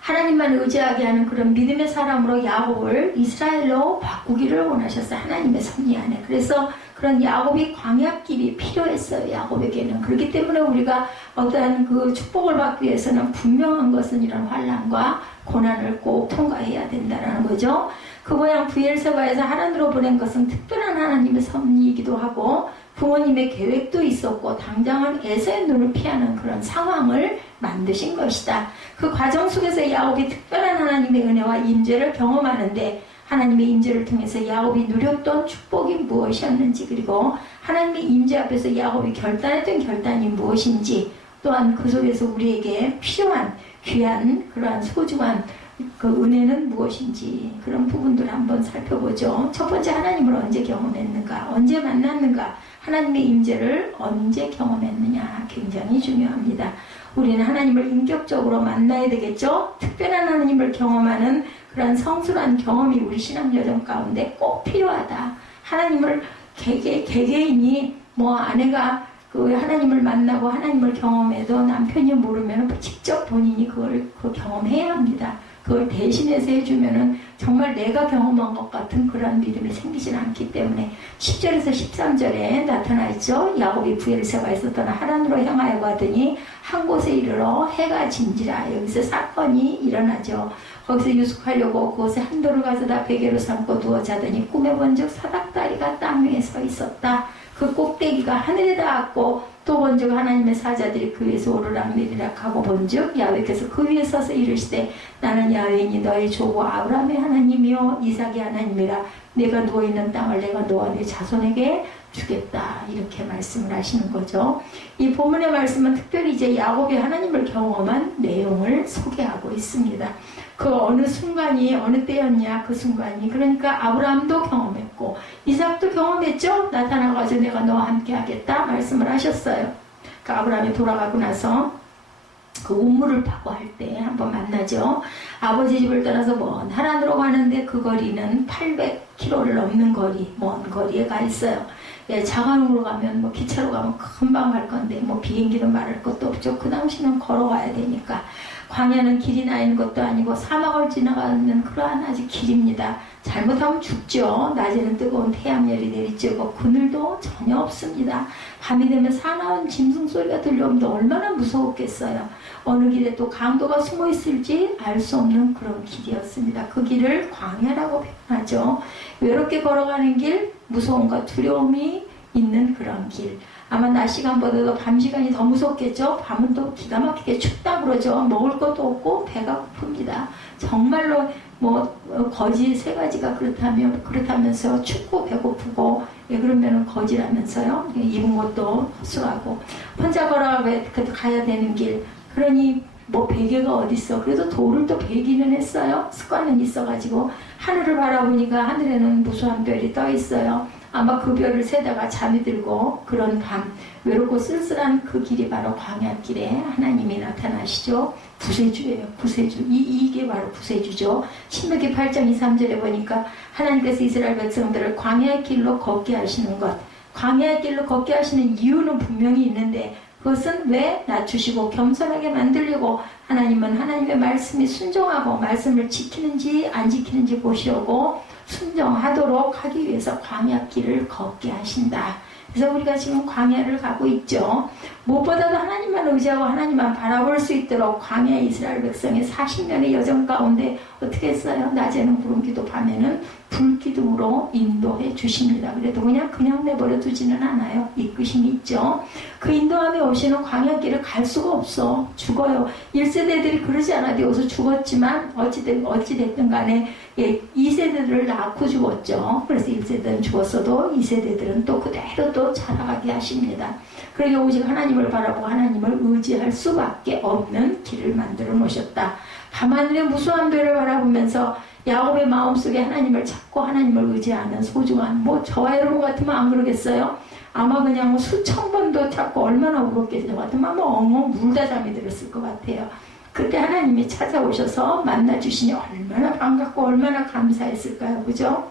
하나님만 의지하게 하는 그런 믿음의 사람으로 야곱을 이스라엘로 바꾸기를 원하셨어요. 하나님의 섭리 안에. 그래서 그런 야곱이 광야길이 필요했어요. 야곱에게는. 그렇기 때문에 우리가 어떠한 그 축복을 받기 위해서는 분명한 것은 이런 환난과 고난을 꼭 통과해야 된다는 거죠. 그 모양 브엘세바에서 하란으로 보낸 것은 특별한 하나님의 섭리이기도 하고, 부모님의 계획도 있었고 당장은 에서의 눈을 피하는 그런 상황을 만드신 것이다. 그 과정 속에서 야곱이 특별한 하나님의 은혜와 임재를 경험하는데 하나님의 임재를 통해서 야곱이 누렸던 축복이 무엇이었는지, 그리고 하나님의 임재 앞에서 야곱이 결단했던 결단이 무엇인지, 또한 그 속에서 우리에게 필요한 귀한 그러한 소중한 그 은혜는 무엇인지, 그런 부분들을 한번 살펴보죠. 첫 번째, 하나님을 언제 경험했는가, 언제 만났는가, 하나님의 임재를 언제 경험했느냐, 굉장히 중요합니다. 우리는 하나님을 인격적으로 만나야 되겠죠. 특별한 하나님을 경험하는 그런 성술한 경험이 우리 신앙 여정 가운데 꼭 필요하다. 하나님을 개개인이 아내가 그 하나님을 만나고 하나님을 경험해도 남편이 모르면 직접 본인이 그걸 경험해야 합니다. 그걸 대신해서 해주면은 정말 내가 경험한 것 같은 그런 믿음이 생기지는 않기 때문에 10절에서 13절에 나타나 있죠. 야곱이 부엘세바에 있었던 하란으로 향하여 가더니 한 곳에 이르러 해가 진지라. 여기서 사건이 일어나죠. 거기서 유숙하려고 그곳에 한 돌을 가져다 베개로 삼고 누워 자더니 꿈에 본즉 사닥다리가 땅 위에 서 있었다. 그 꼭대기가 하늘에 닿았고 또 본즉 하나님의 사자들이 그 위에서 오르락내리락 하고 본즉 야훼께서 그 위에 서서 이르시되 나는 야훼이니 너의 조부 아브라함의 하나님이요 이삭의 하나님이라. 내가 누워있는 땅을 내가 너와 네 자손에게 주겠다. 이렇게 말씀을 하시는 거죠. 이 본문의 말씀은 특별히 이제 야곱이 하나님을 경험한 내용을 소개하고 있습니다. 그 어느 순간이 어느 때였냐, 그 순간이. 그러니까 아브라함도 경험했고 이삭도 경험했죠. 나타나가지고 내가 너와 함께 하겠다 말씀을 하셨어요. 그 아브라함이 돌아가고 나서 그 우물을 파고 할 때 한번 만나죠. 아버지 집을 떠나서 먼 하란으로 가는데 그 거리는 800km를 넘는 거리, 먼 거리에 가 있어요. 예, 자가용으로 가면 기차로 가면 금방 갈 건데 비행기도 말할 것도 없죠. 그 당시는 걸어가야 되니까. 광야는 길이 나 있는 것도 아니고 사막을 지나가는 그러한 아직 길입니다. 잘못하면 죽죠. 낮에는 뜨거운 태양열이 내리쬐고 그늘도 전혀 없습니다. 밤이 되면 사나운 짐승 소리가 들려오면 얼마나 무서웠겠어요. 어느 길에 또 강도가 숨어 있을지 알 수 없는 그런 길이었습니다. 그 길을 광야라고 표현하죠. 외롭게 걸어가는 길, 무서움과 두려움이 있는 그런 길. 아마 낮 시간보다도 밤 시간이 더 무섭겠죠. 밤은 또 기가 막히게 춥다 그러죠. 먹을 것도 없고 배가 고픕니다. 정말로 거지 세 가지가 그렇다면서 춥고 배고프고, 그러면은 거지라면서요. 입은 것도 허술하고 혼자 가야 되는 길. 그러니 베개가 어딨어. 그래도 돌을 또 베기는 했어요. 습관은 있어가지고. 하늘을 바라보니까 하늘에는 무수한 별이 떠 있어요. 아마 그 별을 세다가 잠이 들고 그런 밤, 외롭고 쓸쓸한 그 길이 바로 광야길에 하나님이 나타나시죠. 구세주예요. 구세주. 이게 바로 구세주죠. 신명기 8장 2, 3절에 보니까 하나님께서 이스라엘 백성들을 광야의 길로 걷게 하시는 것, 광야의 길로 걷게 하시는 이유는 분명히 있는데 그것은 왜 낮추시고 겸손하게 만들려고 하나님은 하나님의 말씀이 순종하고 말씀을 지키는지 안 지키는지 보시려고 순종하도록 하기 위해서 광야길을 걷게 하신다. 그래서 우리가 지금 광야를 가고 있죠. 무엇보다도 하나님만 의지하고 하나님만 바라볼 수 있도록 광야 이스라엘 백성의 40년의 여정 가운데 어떻게 했어요? 낮에는 구름기도 밤에는 불기둥으로 인도해 주십니다. 그래도 그냥 내버려 두지는 않아요. 이끄심이 있죠. 그 인도함에 없이는 광야길을 갈 수가 없어. 죽어요. 1세대들이 그러지 않아도 여기서 죽었지만 어찌됐든 간에 2세대들을 낳고 죽었죠. 그래서 1세대는 죽었어도 2세대들은 또 그대로 또 자라가게 하십니다. 그러니까 오직 하나님을 바라보고 하나님을 의지할 수밖에 없는 길을 만들어 놓으셨다. 밤하늘의 무수한 별을 바라보면서 야곱의 마음속에 하나님을 찾고 하나님을 의지하는 소중한 저와 여러분 같으면 안 그러겠어요? 아마 그냥 수천 번도 찾고 얼마나 울었겠어요. 같으면 아마 엉엉 울다 잠이 들었을 것 같아요. 그때 하나님이 찾아오셔서 만나주시니 얼마나 반갑고 얼마나 감사했을까요? 그죠?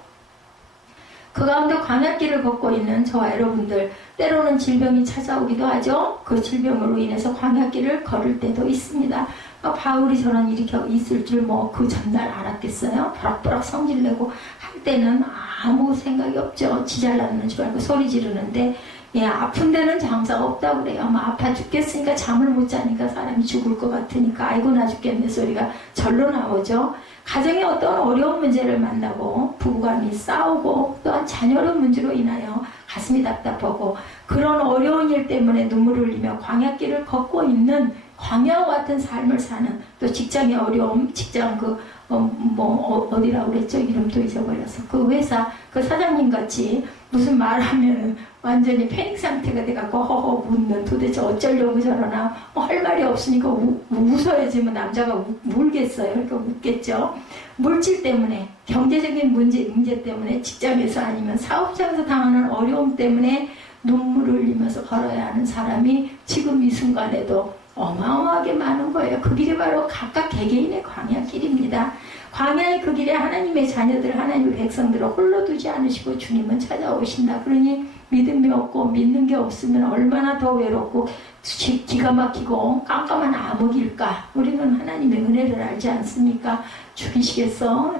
그 가운데 광야길을 걷고 있는 저와 여러분들, 때로는 질병이 찾아오기도 하죠. 그 질병으로 인해서 광야길을 걸을 때도 있습니다. 바울이 저런 일이 있을 줄 그 전날 알았겠어요? 버럭버럭 성질내고 할 때는 아무 생각이 없죠. 지잘나는 줄 알고 소리 지르는데 아픈 데는 장사가 없다고 그래요. 아파 죽겠으니까 잠을 못 자니까 사람이 죽을 것 같으니까 아이고 나 죽겠네 소리가 절로 나오죠. 가정에 어떤 어려운 문제를 만나고 부부간이 싸우고 또한 자녀의 문제로 인하여 가슴이 답답하고 그런 어려운 일 때문에 눈물을 흘리며 광야길을 걷고 있는 광야와 같은 삶을 사는 또 직장의 어려움, 직장 어디라고 그랬죠? 이름도 잊어버려서 그 회사 그 사장님 같이 무슨 말하면 완전히 패닉 상태가 돼갖고 허허 묻는 도대체 어쩌려고 저러나 할 말이 없으니까 웃어야지 뭐 남자가 울겠어요. 그러니까 웃겠죠. 물질 때문에 경제적인 문제 때문에 직장에서 아니면 사업장에서 당하는 어려움 때문에 눈물을 흘리면서 걸어야 하는 사람이 지금 이 순간에도 어마어마하게 많은 거예요. 그 길이 바로 각각 개개인의 광야길입니다. 광야의 그 길에 하나님의 자녀들, 하나님의 백성들을 홀로 두지 않으시고 주님은 찾아오신다. 그러니 믿음이 없고 믿는 게 없으면 얼마나 더 외롭고 기가 막히고 깜깜한 암흑일까. 우리는 하나님의 은혜를 알지 않습니까? 죽이시겠어?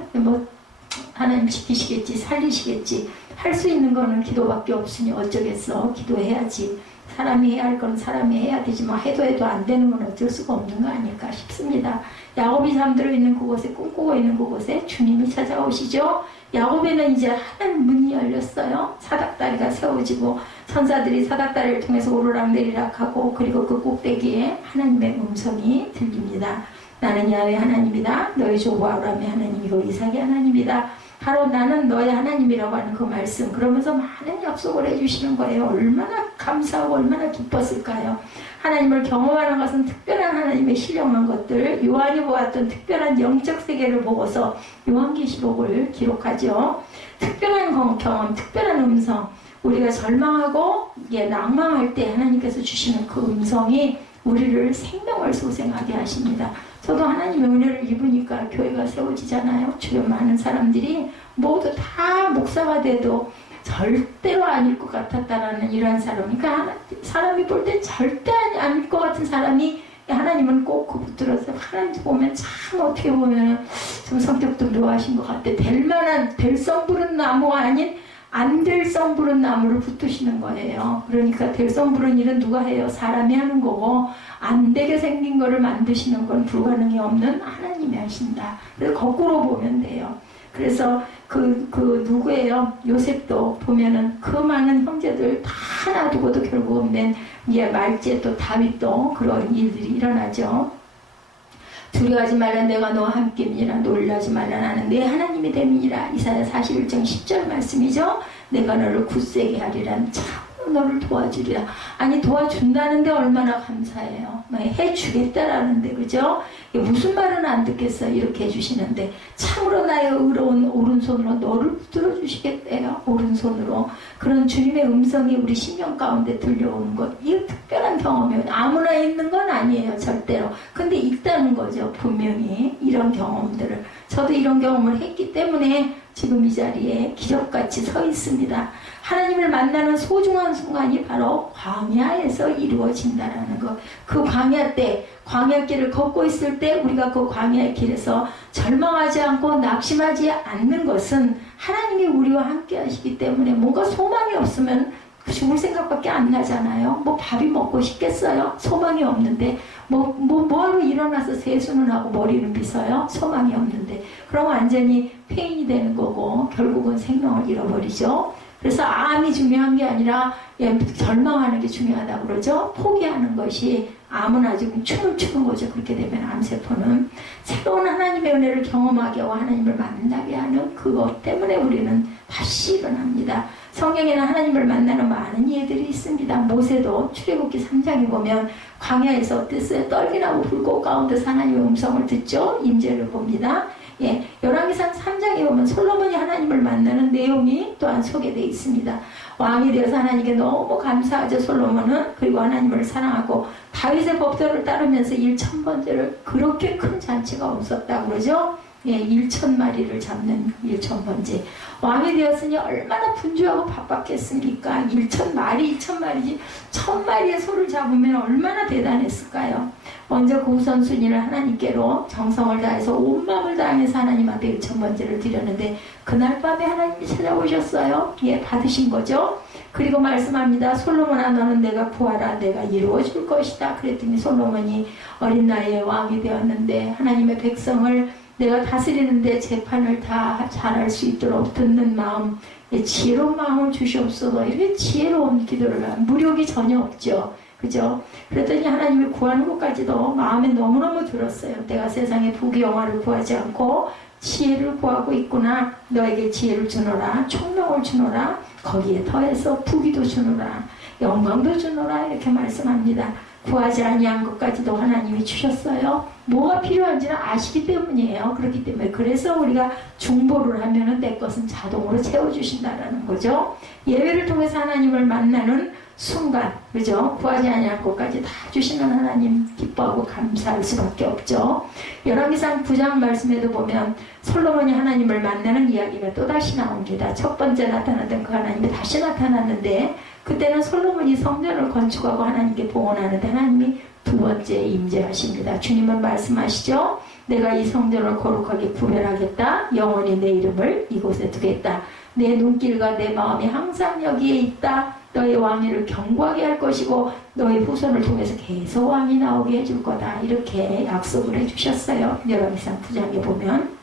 하나님 지키시겠지, 살리시겠지. 할 수 있는 거는 기도밖에 없으니 어쩌겠어. 기도해야지. 사람이 해야 할 건 사람이 해야 되지만 해도 안 되는 건 어쩔 수가 없는 거 아닐까 싶습니다. 야곱이 잠들어 있는 그곳에 꿈꾸고 있는 그곳에 주님이 찾아오시죠. 야곱에는 이제 하나님 문이 열렸어요. 사닥다리가 세워지고 천사들이 사닥다리를 통해서 오르락내리락 하고 그리고 그 꼭대기에 하나님의 음성이 들립니다. 나는 야훼 하나님이다. 너희 조 아브라함의 하나님이고 이삭의 하나님이다. 바로 나는 너의 하나님이라고 하는 그 말씀. 그러면서 많은 약속을 해주시는 거예요. 얼마나 감사하고 얼마나 기뻤을까요? 하나님을 경험하는 것은 특별한 하나님의 신령한 것들, 요한이 보았던 특별한 영적 세계를 보고서 요한계시록을 기록하죠. 특별한 경험, 특별한 음성. 우리가 절망하고 낭망할 때 하나님께서 주시는 그 음성이 우리를 생명을 소생하게 하십니다. 저도 하나님의 은혜를 입으니까 교회가 세워지잖아요. 주변 많은 사람들이 모두 다 목사가 돼도 절대로 아닐 것 같았다라는 이런 사람. 그러니까 사람이 볼 때 절대 아닐 것 같은 사람이 하나님은 꼭 그 붙들어서 하나님 보면 참 어떻게 보면 좀 성격도 묘하신 것 같아. 될 성 부른 나무가 아닌 안 될 성 부른 나무를 붙드시는 거예요. 그러니까 될 성 부른 일은 누가 해요? 사람이 하는 거고 안 되게 생긴 거를 만드시는 건 불가능이 없는 하나님이 하신다. 그래서 거꾸로 보면 돼요. 그래서 누구예요? 요셉도 보면은 그 많은 형제들 다 놔두고도 결국은 말제 또 다윗도 그런 일들이 일어나죠. 두려워하지 말라 내가 너와 함께니라 놀라지 말라 나는 내 하나님이 됨이니라. 이사야 41장 10절 말씀이죠. 내가 너를 굳세게 하리라. 참 너를 도와주리라. 아니 도와준다는데 얼마나 감사해요. 해주겠다라는데 그죠? 무슨 말은 안 듣겠어요. 이렇게 해주시는데 참으로 나의 의로운 오른손으로 너를 붙들어 주시겠대요. 오른손으로. 그런 주님의 음성이 우리 심령 가운데 들려오는 것. 이 특별한 경험이에요. 아무나 있는 건 아니에요. 절대로. 근데 있다는 거죠. 분명히 이런 경험들을. 저도 이런 경험을 했기 때문에 지금 이 자리에 기적같이 서 있습니다. 하나님을 만나는 소중한 순간이 바로 광야에서 이루어진다라는 것. 그 광야 때, 광야길을 걷고 있을 때 우리가 그 광야의 길에서 절망하지 않고 낙심하지 않는 것은 하나님이 우리와 함께 하시기 때문에 뭔가 소망이 없으면 죽을 생각밖에 안 나잖아요. 밥이 먹고 싶겠어요? 소망이 없는데 뭐하러 일어나서 세수는 하고 머리는 빗어요? 소망이 없는데 그럼 완전히 폐인이 되는 거고 결국은 생명을 잃어버리죠. 그래서 암이 중요한 게 아니라 절망하는 게 중요하다고 그러죠. 포기하는 것이 암은 아주 춤을 추는 거죠. 그렇게 되면 암세포는 새로운 하나님의 은혜를 경험하게 하고 하나님을 만나게 하는 그것 때문에 우리는 다시 일어납니다. 성경에는 하나님을 만나는 많은 예들이 있습니다. 모세도 출애굽기 3장에 보면 광야에서 어땠어요? 떨기나무 불꽃 가운데서 하나님의 음성을 듣죠. 임재를 봅니다. 열왕기상 3장에 보면 솔로몬이 하나님을 만나는 내용이 또한 소개되어 있습니다. 왕이 되어서 하나님께 너무 감사하죠. 솔로몬은. 그리고 하나님을 사랑하고 다윗의 법도를 따르면서 1000번째를 그렇게 큰 잔치가 없었다고 그러죠. 1000마리를 잡는 1000번째. 왕이 되었으니 얼마나 분주하고 바빴겠습니까? 1000마리, 2000마리지 1000마리의 소를 잡으면 얼마나 대단했을까요? 먼저 그 우선순위를 하나님께로 정성을 다해서 온 마음을 다해서 하나님 앞에 1000번째를 드렸는데 그날 밤에 하나님이 찾아오셨어요. 받으신 거죠. 그리고 말씀합니다. 솔로몬아 너는 내가 구하라 내가 이루어줄 것이다. 그랬더니 솔로몬이 어린 나이에 왕이 되었는데 하나님의 백성을 내가 다스리는데 재판을 다 잘할 수 있도록 듣는 마음, 지혜로운 마음을 주시옵소서. 이렇게 지혜로운 기도를 하면 무력이 전혀 없죠. 그죠? 그랬더니 하나님이 구하는 것까지도 마음에 너무너무 들었어요. 내가 세상에 부귀 영화를 구하지 않고 지혜를 구하고 있구나. 너에게 지혜를 주노라. 총명을 주노라. 거기에 더해서 부귀도 주노라. 영광도 주노라. 이렇게 말씀합니다. 구하지 아니한 것까지도 하나님이 주셨어요. 뭐가 필요한지는 아시기 때문이에요. 그렇기 때문에 그래서 우리가 중보를 하면은 내 것은 자동으로 채워주신다라는 거죠. 예배를 통해서 하나님을 만나는 순간, 그죠? 구하지 아니할 것까지 다 주시는 하나님 기뻐하고 감사할 수밖에 없죠. 열왕기상 9장 말씀에도 보면 솔로몬이 하나님을 만나는 이야기가 또다시 나옵니다. 첫 번째 나타났던 그 하나님이 다시 나타났는데 그때는 솔로몬이 성전을 건축하고 하나님께 봉헌하는데 하나님이 두 번째 임재하십니다. 주님은 말씀하시죠. 내가 이 성전을 거룩하게 구별하겠다. 영원히 내 이름을 이곳에 두겠다. 내 눈길과 내 마음이 항상 여기에 있다. 너의 왕위를 견고하게 할 것이고 너의 후손을 통해서 계속 왕이 나오게 해줄 거다. 이렇게 약속을 해주셨어요. 열왕기상 9장에 보면.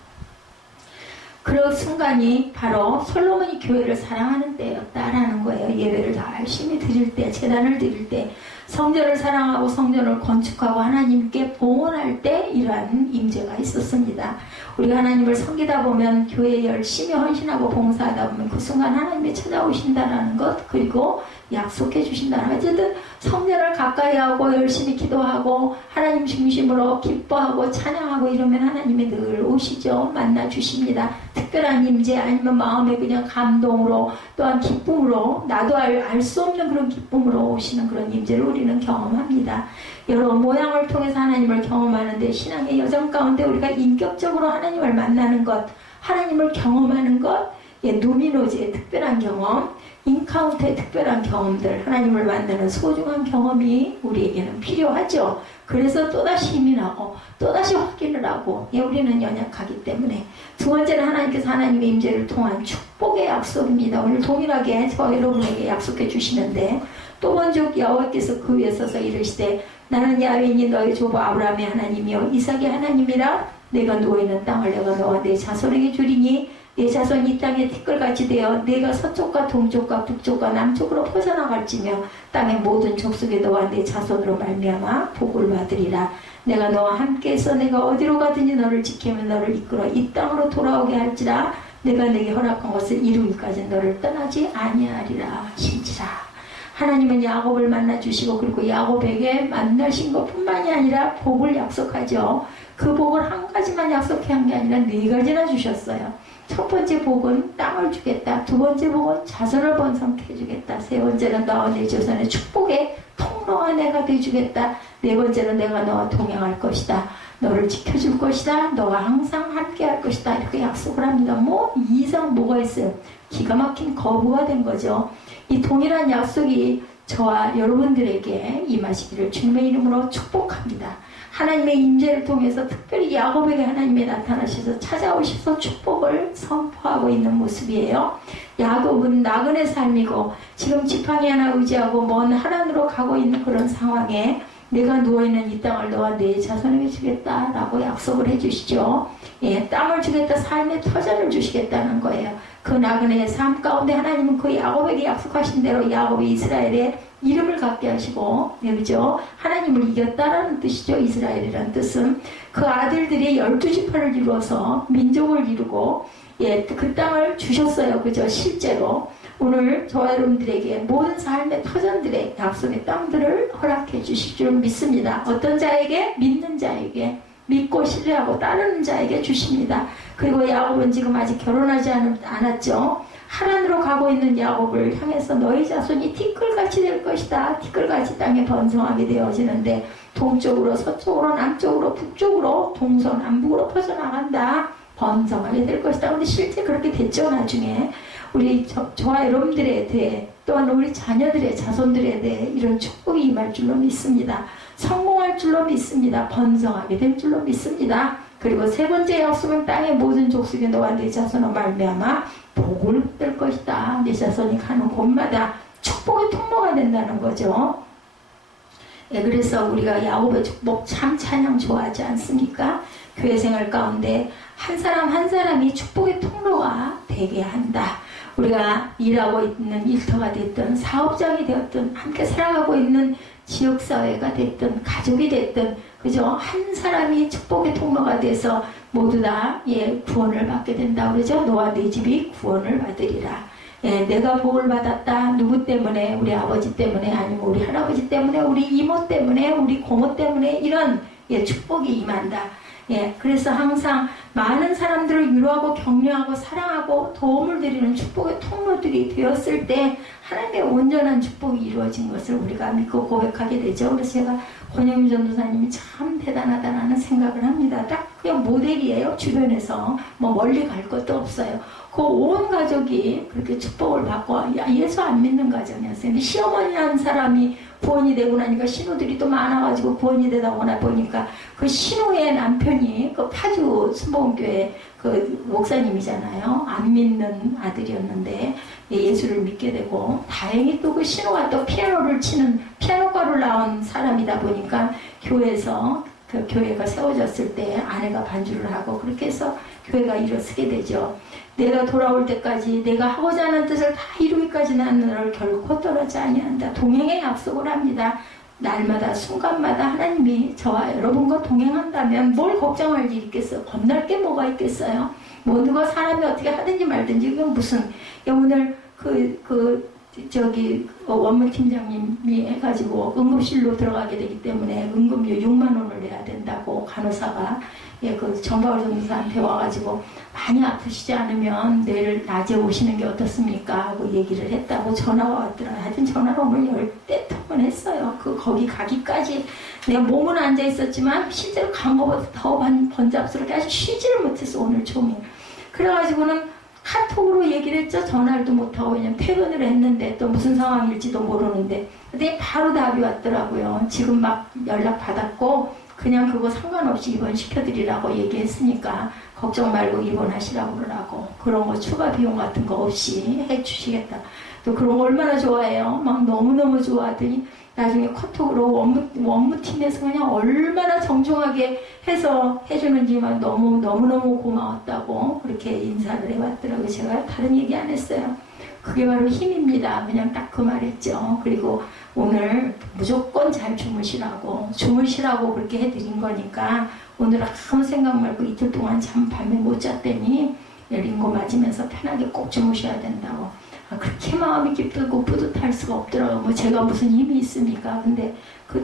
그 순간이 바로 솔로몬이 교회를 사랑하는 때였다라는 거예요. 예배를 다 열심히 드릴 때, 제단을 드릴 때, 성전을 사랑하고 성전을 건축하고 하나님께 봉헌할 때 이러한 임재가 있었습니다. 우리가 하나님을 섬기다 보면 교회에 열심히 헌신하고 봉사하다 보면 그 순간 하나님이 찾아오신다는 것, 그리고 약속해 주신다는 것. 어쨌든 성전을 가까이 하고 열심히 기도하고 하나님 중심으로 기뻐하고 찬양하고 이러면 하나님이 늘 오시죠. 만나 주십니다. 특별한 임재 아니면 마음의 그냥 감동으로 또한 기쁨으로 나도 알 수 없는 그런 기쁨으로 오시는 그런 임재를 우리는 경험합니다. 여러 모양을 통해서 하나님을 경험하는데 신앙의 여정 가운데 우리가 인격적으로 하나님을 만나는 것, 하나님을 경험하는 것, 누미노지의 특별한 경험, 인카운트의 특별한 경험들, 하나님을 만나는 소중한 경험이 우리에게는 필요하죠. 그래서 또다시 힘이 나고 또다시 확인을 하고 우리는 연약하기 때문에. 두 번째는 하나님께서 하나님의 임재를 통한 축복의 약속입니다. 오늘 동일하게 저 여러분에게 약속해 주시는데 또 먼저 여호와께서 그 위에 서서 이르시되 나는 야훼니 너의 조부 아브라함의 하나님이요 이삭의 하나님이라. 내가 누워있는 땅을 내가 너와 내 자손에게 주리니 내 자손이 이 땅에 티끌같이 되어 내가 서쪽과 동쪽과 북쪽과 남쪽으로 퍼져나갈지며 땅의 모든 족속에 너와 내 자손으로 말미암아 복을 받으리라. 내가 너와 함께해서 내가 어디로 가든지 너를 지키며 너를 이끌어 이 땅으로 돌아오게 할지라. 내가 내게 허락한 것을 이루기까지 너를 떠나지 아니하리라 하신지라. 하나님은 야곱을 만나주시고 그리고 야곱에게 만나신 것뿐만이 아니라 복을 약속하죠. 그 복을 한 가지만 약속한 게 아니라 네 가지나 주셨어요. 첫 번째 복은 땅을 주겠다. 두 번째 복은 자손을 번성케 해주겠다. 세 번째는 너와 내 자손의 축복의 통로가 내가 되주겠다. 네 번째는 내가 너와 동행할 것이다. 너를 지켜줄 것이다. 너와 항상 함께 할 것이다. 이렇게 약속을 합니다. 뭐 이 이상 뭐가 있어요? 기가 막힌 거부가 된 거죠. 이 동일한 약속이 저와 여러분들에게 임하시기를 주님의 이름으로 축복합니다. 하나님의 임재를 통해서 특별히 야곱에게 하나님이 나타나셔서 찾아오셔서 축복을 선포하고 있는 모습이에요. 야곱은 나그네 삶이고 지금 지팡이 하나 의지하고 먼 하란으로 가고 있는 그런 상황에 내가 누워있는 이 땅을 너와 내 자손에게 주겠다라고 약속을 해주시죠. 땅을 주겠다, 삶의 터전을 주시겠다는 거예요. 그 나그네의 삶 가운데 하나님은 그 야곱에게 약속하신 대로 야곱이 이스라엘의 이름을 갖게 하시고, 그죠? 하나님을 이겼다라는 뜻이죠. 이스라엘이라는 뜻은 그 아들들이 12지파를 이루어서 민족을 이루고 그 땅을 주셨어요. 그죠? 실제로 오늘 저와 여러분들에게 모든 삶의 터전들의 약속의 땅들을 허락해 주실 줄 믿습니다. 어떤 자에게? 믿는 자에게, 믿고 신뢰하고 따르는 자에게 주십니다. 그리고 야곱은 지금 아직 결혼하지 않았죠. 하란으로 가고 있는 야곱을 향해서 너희 자손이 티끌같이 될 것이다. 티끌같이 땅에 번성하게 되어지는데 동쪽으로 서쪽으로 남쪽으로 북쪽으로 동서남북으로 퍼져나간다. 번성하게 될 것이다. 근데 실제 그렇게 됐죠. 나중에 우리 저와 여러분들에 대해 또한 우리 자녀들의 자손들에 대해 이런 축복이 임할 줄로 믿습니다. 성공할 줄로 믿습니다. 번성하게 될 줄로 믿습니다. 그리고 세 번째 약속은 땅의 모든 족속에 너와 내 자손으로 말미암아 복을 받을 것이다. 내 자손이 가는 곳마다 축복의 통로가 된다는 거죠. 예, 그래서 우리가 야곱의 축복 참 찬양 좋아하지 않습니까? 교회 생활 가운데 한 사람 한 사람이 축복의 통로가 되게 한다. 우리가 일하고 있는 일터가 됐든 사업장이 되었든 함께 살아가고 있는 지역사회가 됐든 가족이 됐든 그죠? 한 사람이 축복의 통로가 돼서 모두 다 구원을 받게 된다 그러죠? 너와 네 집이 구원을 받으리라. 내가 복을 받았다. 누구 때문에? 우리 아버지 때문에, 아니면 우리 할아버지 때문에, 우리 이모 때문에, 우리 고모 때문에 이런 축복이 임한다. 그래서 항상 많은 사람들을 위로하고 격려하고 사랑하고 도움을 드리는 축복의 통로들이 되었을 때 하나님의 온전한 축복이 이루어진 것을 우리가 믿고 고백하게 되죠. 그래서 제가 권영민 전도사님이 참 대단하다라는 생각을 합니다. 딱 그냥 모델이에요. 주변에서 뭐 멀리 갈 것도 없어요. 그 온 가족이 그렇게 축복을 받고 예수 안 믿는 가정이었어요. 근데 시어머니 한 사람이 구원이 되고 나니까 신우들이 또 많아가지고 구원이 되다 보니까 그 신우의 남편이 그 파주 순복음교회 그 목사님이잖아요. 안 믿는 아들이었는데 예수를 믿게 되고 다행히 또 그 신우가 또 피아노를 치는 피아노과를 나온 사람이다 보니까 교회에서 그 교회가 세워졌을 때 아내가 반주를 하고 그렇게 해서 교회가 일어서게 되죠. 내가 돌아올 때까지 내가 하고자 하는 뜻을 다 이루기까지 나는 너를 결코 떠나지 아니한다. 동행의 약속을 합니다. 날마다 순간마다 하나님이 저와 여러분과 동행한다면 뭘 걱정할 일이 있겠어요? 겁날 게 뭐가 있겠어요? 뭐 누가 사람이 어떻게 하든지 말든지 이건 무슨 오늘 원무 팀장님이 해가지고 응급실로 들어가게 되기 때문에 응급료 6만 원을 내야 된다고 간호사가 그 정바울 전도사한테 와가지고 많이 아프시지 않으면 내일 낮에 오시는 게 어떻습니까? 하고 얘기를 했다고 전화가 왔더라. 하여튼 전화를 오늘 10대 통을 했어요. 거기 가기까지 내가 몸은 앉아 있었지만 실제로 간 것보다 더 번잡스럽게 아주 쉬지를 못했어 오늘 종일. 그래가지고는 카톡으로 얘기를 했죠. 전화를 또 못하고 왜냐면 퇴근을 했는데 또 무슨 상황일지도 모르는데 근데 바로 답이 왔더라고요. 지금 막 연락 받았고 그냥 그거 상관없이 입원시켜드리라고 얘기했으니까 걱정 말고 입원하시라고 그러라고 그런 거 추가 비용 같은 거 없이 해주시겠다. 또 그런 거 얼마나 좋아해요. 막 너무너무 좋아하더니 나중에 카톡으로 원무팀에서 그냥 얼마나 정중하게 해서 해주는지만 너무너무 고마웠다고 그렇게 인사를 해왔더라고요. 제가 다른 얘기 안 했어요. 그게 바로 힘입니다. 그냥 딱 그 말했죠. 그리고 오늘 무조건 잘 주무시라고 그렇게 해드린 거니까 오늘 아무 생각 말고 이틀 동안 잠 밤에 못 잤더니 링고 맞으면서 편하게 꼭 주무셔야 된다고. 그렇게 마음이 기쁘고 뿌듯할 수가 없더라고요. 뭐 제가 무슨 힘이 있습니까? 근데 그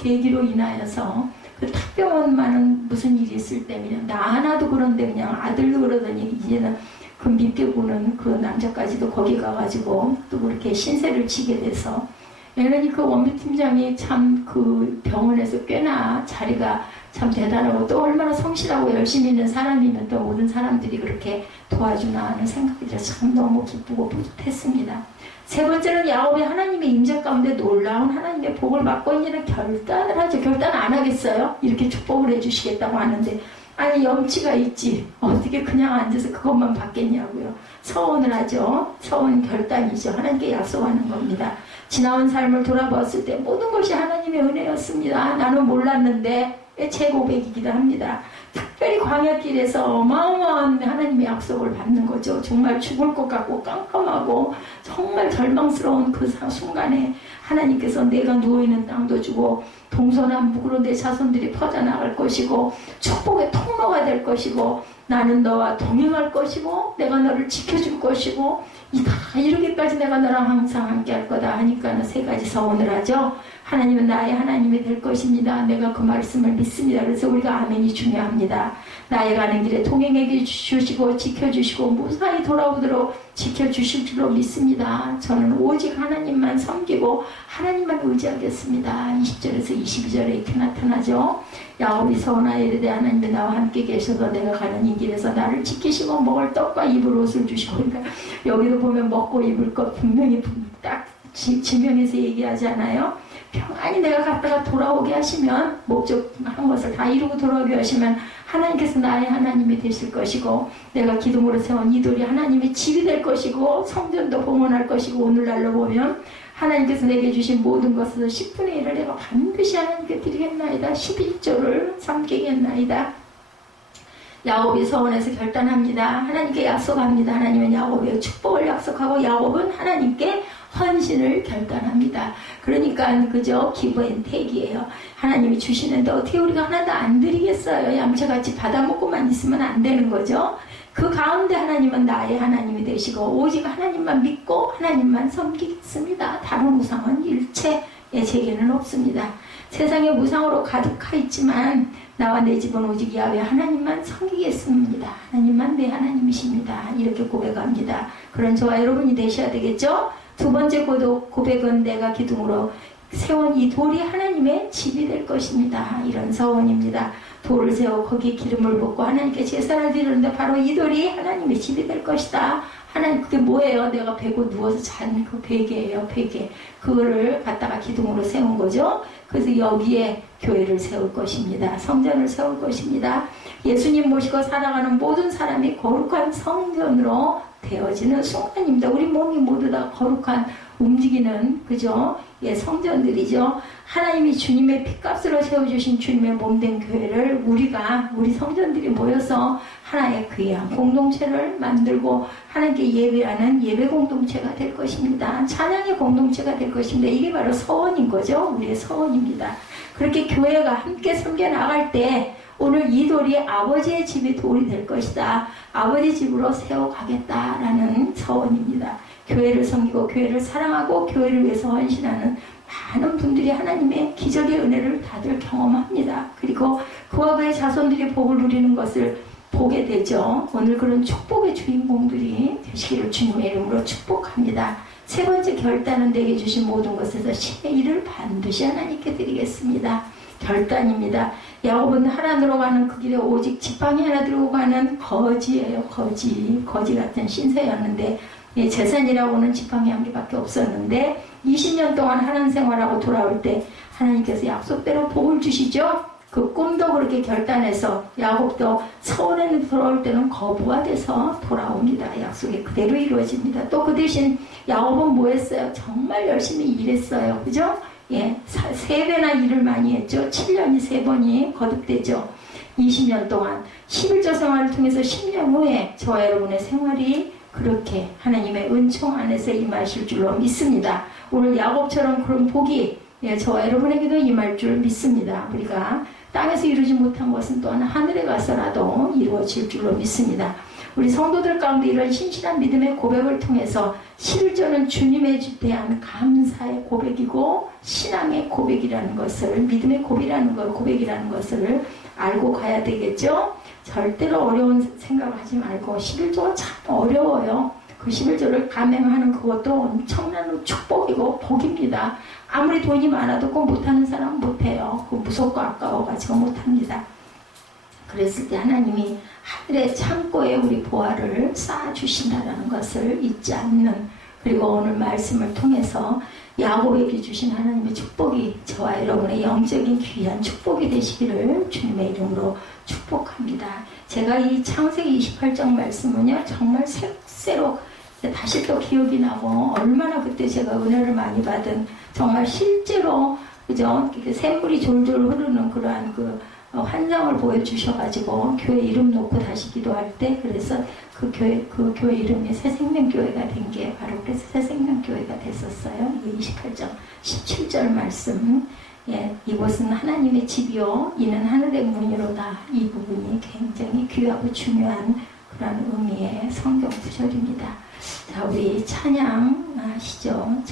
계기로 인하여서 그 탁병원만은 무슨 일이 있을 때 그냥 나 하나도 그런데 그냥 아들도 그러더니 이제는 그 믿게 보는 그 남자까지도 거기 가가지고 또 그렇게 신세를 지게 돼서 그러니 그 원무팀장이 참 그 병원에서 꽤나 자리가 참 대단하고 또 얼마나 성실하고 열심히 있는 사람이면 또 모든 사람들이 그렇게 도와주나 하는 생각이 참 너무 기쁘고 뿌듯했습니다. 세 번째는 야곱이 하나님의 임재 가운데 놀라운 하나님의 복을 받고 이제는 결단을 하죠. 결단 안 하겠어요? 이렇게 축복을 해주시겠다고 하는데 아니 염치가 있지 어떻게 그냥 앉아서 그것만 받겠냐고요. 서원을 하죠. 서원 결단이죠. 하나님께 약속하는 겁니다. 지나온 삶을 돌아보았을 때 모든 것이 하나님의 은혜였습니다. 나는 몰랐는데 제 고백이기도 합니다. 특별히 광야길에서 어마어마한 하나님의 약속을 받는 거죠. 정말 죽을 것 같고 깜깜하고 정말 절망스러운 그 순간에 하나님께서 내가 누워있는 땅도 주고 동서남북으로 내 자손들이 퍼져나갈 것이고 축복의 통로가 될 것이고 나는 너와 동행할 것이고 내가 너를 지켜줄 것이고 다 이르기까지 내가 너랑 항상 함께 할 거다 하니까는 세 가지 서원을 하죠. 하나님은 나의 하나님이 될 것입니다. 내가 그 말씀을 믿습니다. 그래서 우리가 아멘이 중요합니다. 나의 가는 길에 동행해 주시고 지켜주시고 무사히 돌아오도록 지켜주실 줄로 믿습니다. 저는 오직 하나님만 섬기고 하나님만 의지하겠습니다. 20절에서 22절에 이렇게 나타나죠. 야곱이 서원하여 이르되 하나님이 나와 함께 계셔서 내가 가는 이 길에서 나를 지키시고 먹을 떡과 입을 옷을 주시고 그러니까 여기도 보면 먹고 입을 것 분명히 딱 지명해서 얘기하지 않아요? 평안히 내가 갔다가 돌아오게 하시면 목적한 것을 다 이루고 돌아오게 하시면 하나님께서 나의 하나님이 되실 것이고 내가 기둥으로 세운 이 돌이 하나님의 집이 될 것이고 성전도 봉헌할 것이고 오늘날로 보면 하나님께서 내게 주신 모든 것에서 10분의 1을 내가 반드시 하나님께 드리겠나이다. 11조를 섬기겠나이다. 야곱이 서원에서 결단합니다. 하나님께 약속합니다. 하나님은 야곱의 축복을 약속하고 야곱은 하나님께 헌신을 결단합니다. 그러니까 그저 기브 앤 테이크예요. 하나님이 주시는데 어떻게 우리가 하나도 안 드리겠어요. 얌체같이 받아먹고만 있으면 안 되는 거죠. 그 가운데 하나님은 나의 하나님이 되시고 오직 하나님만 믿고 하나님만 섬기겠습니다. 다른 우상은 일체의 제게는 없습니다. 세상에 우상으로 가득하 있지만 나와 내 집은 오직 야훼 하나님만 섬기겠습니다. 하나님만 내 하나님이십니다. 이렇게 고백합니다. 그런 저와 여러분이 되셔야 되겠죠? 두 번째 고백은 내가 기둥으로 세운 이 돌이 하나님의 집이 될 것입니다. 이런 서원입니다. 돌을 세워 거기에 기름을 붓고 하나님께 제사를 드리는데 바로 이 돌이 하나님의 집이 될 것이다. 하나님 그게 뭐예요? 내가 베고 누워서 잔 그 베개예요. 베개. 그거를 갖다가 기둥으로 세운 거죠. 그래서 여기에 교회를 세울 것입니다. 성전을 세울 것입니다. 예수님 모시고 살아가는 모든 사람이 거룩한 성전으로 되어지는 순간입니다. 우리 몸이 모두 다 거룩한 움직이는 그죠? 예, 성전들이죠. 하나님이 주님의 피값으로 세워주신 주님의 몸된 교회를 우리 성전들이 모여서 하나의 귀한 공동체를 만들고 하나님께 예배하는 예배 공동체가 될 것입니다. 찬양의 공동체가 될 것입니다. 이게 바로 서원인 거죠. 우리의 서원입니다. 그렇게 교회가 함께 섬겨 나갈 때 오늘 이 돌이 아버지의 집이 돌이 될 것이다. 아버지 집으로 세워가겠다라는 서원입니다. 교회를 섬기고 교회를 사랑하고 교회를 위해서 헌신하는 많은 분들이 하나님의 기적의 은혜를 다들 경험합니다. 그리고 그와 그의 자손들이 복을 누리는 것을 보게 되죠. 오늘 그런 축복의 주인공들이 되시기를 주님의 이름으로 축복합니다. 세 번째 결단은 내게 주신 모든 것에서 10의 1을 반드시 하나님께 드리겠습니다. 결단입니다. 야곱은 하란으로 가는 그 길에 오직 지팡이 하나 들고 가는 거지예요. 거지 같은 신세였는데 재산이라고는 지팡이 한 개밖에 없었는데 20년 동안 하란 생활하고 돌아올 때 하나님께서 약속대로 복을 주시죠. 그 꿈도 그렇게 결단해서 야곱도 서원에 돌아올 때는 거부가 돼서 돌아옵니다. 약속이 그대로 이루어집니다. 또 그 대신 야곱은 뭐 했어요? 정말 열심히 일했어요. 그죠? 예, 3배나 일을 많이 했죠. 7년이 3번이 거듭되죠. 20년 동안 11조 생활을 통해서 10년 후에 저와 여러분의 생활이 그렇게 하나님의 은총 안에서 임하실 줄로 믿습니다. 오늘 야곱처럼 그런 복이 저와 여러분에게도 임할 줄 믿습니다. 우리가 땅에서 이루지 못한 것은 또한 하늘에 가서라도 이루어질 줄로 믿습니다. 우리 성도들 가운데 이런 신실한 믿음의 고백을 통해서 11조는 주님에 대한 감사의 고백이고 신앙의 고백이라는 것을 믿음의 고백이라는 것을 알고 가야 되겠죠. 절대로 어려운 생각을 하지 말고 11조가 참 어려워요. 그 11조를 감행하는 그것도 엄청난 축복이고 복입니다. 아무리 돈이 많아도 그거 못하는 사람은 못해요. 그거 무섭고 아까워가지고 못합니다. 그랬을 때 하나님이 하늘의 창고에 우리 보화를 쌓아주신다는 것을 잊지 않는, 그리고 오늘 말씀을 통해서 야곱에게 주신 하나님의 축복이 저와 여러분의 영적인 귀한 축복이 되시기를 주님의 이름으로 축복합니다. 제가 이 창세기 28장 말씀은요 정말 새록새록 다시 또 기억이 나고 얼마나 그때 제가 은혜를 많이 받은, 정말 실제로 그죠? 샘물이 졸졸 흐르는 그러한 그 환상을 보여주셔가지고 교회 이름 놓고 다시 기도할 때, 그래서 그 교회 이름이 새생명교회가 된 게 바로 그래서 새생명교회가 됐었어요. 28장 17절 말씀. 예, 이곳은 하나님의 집이요 이는 하늘의 문이로다. 이 부분이 굉장히 귀하고 중요한 그런 의미의 성경 구절입니다. 자, 우리 찬양 하시죠.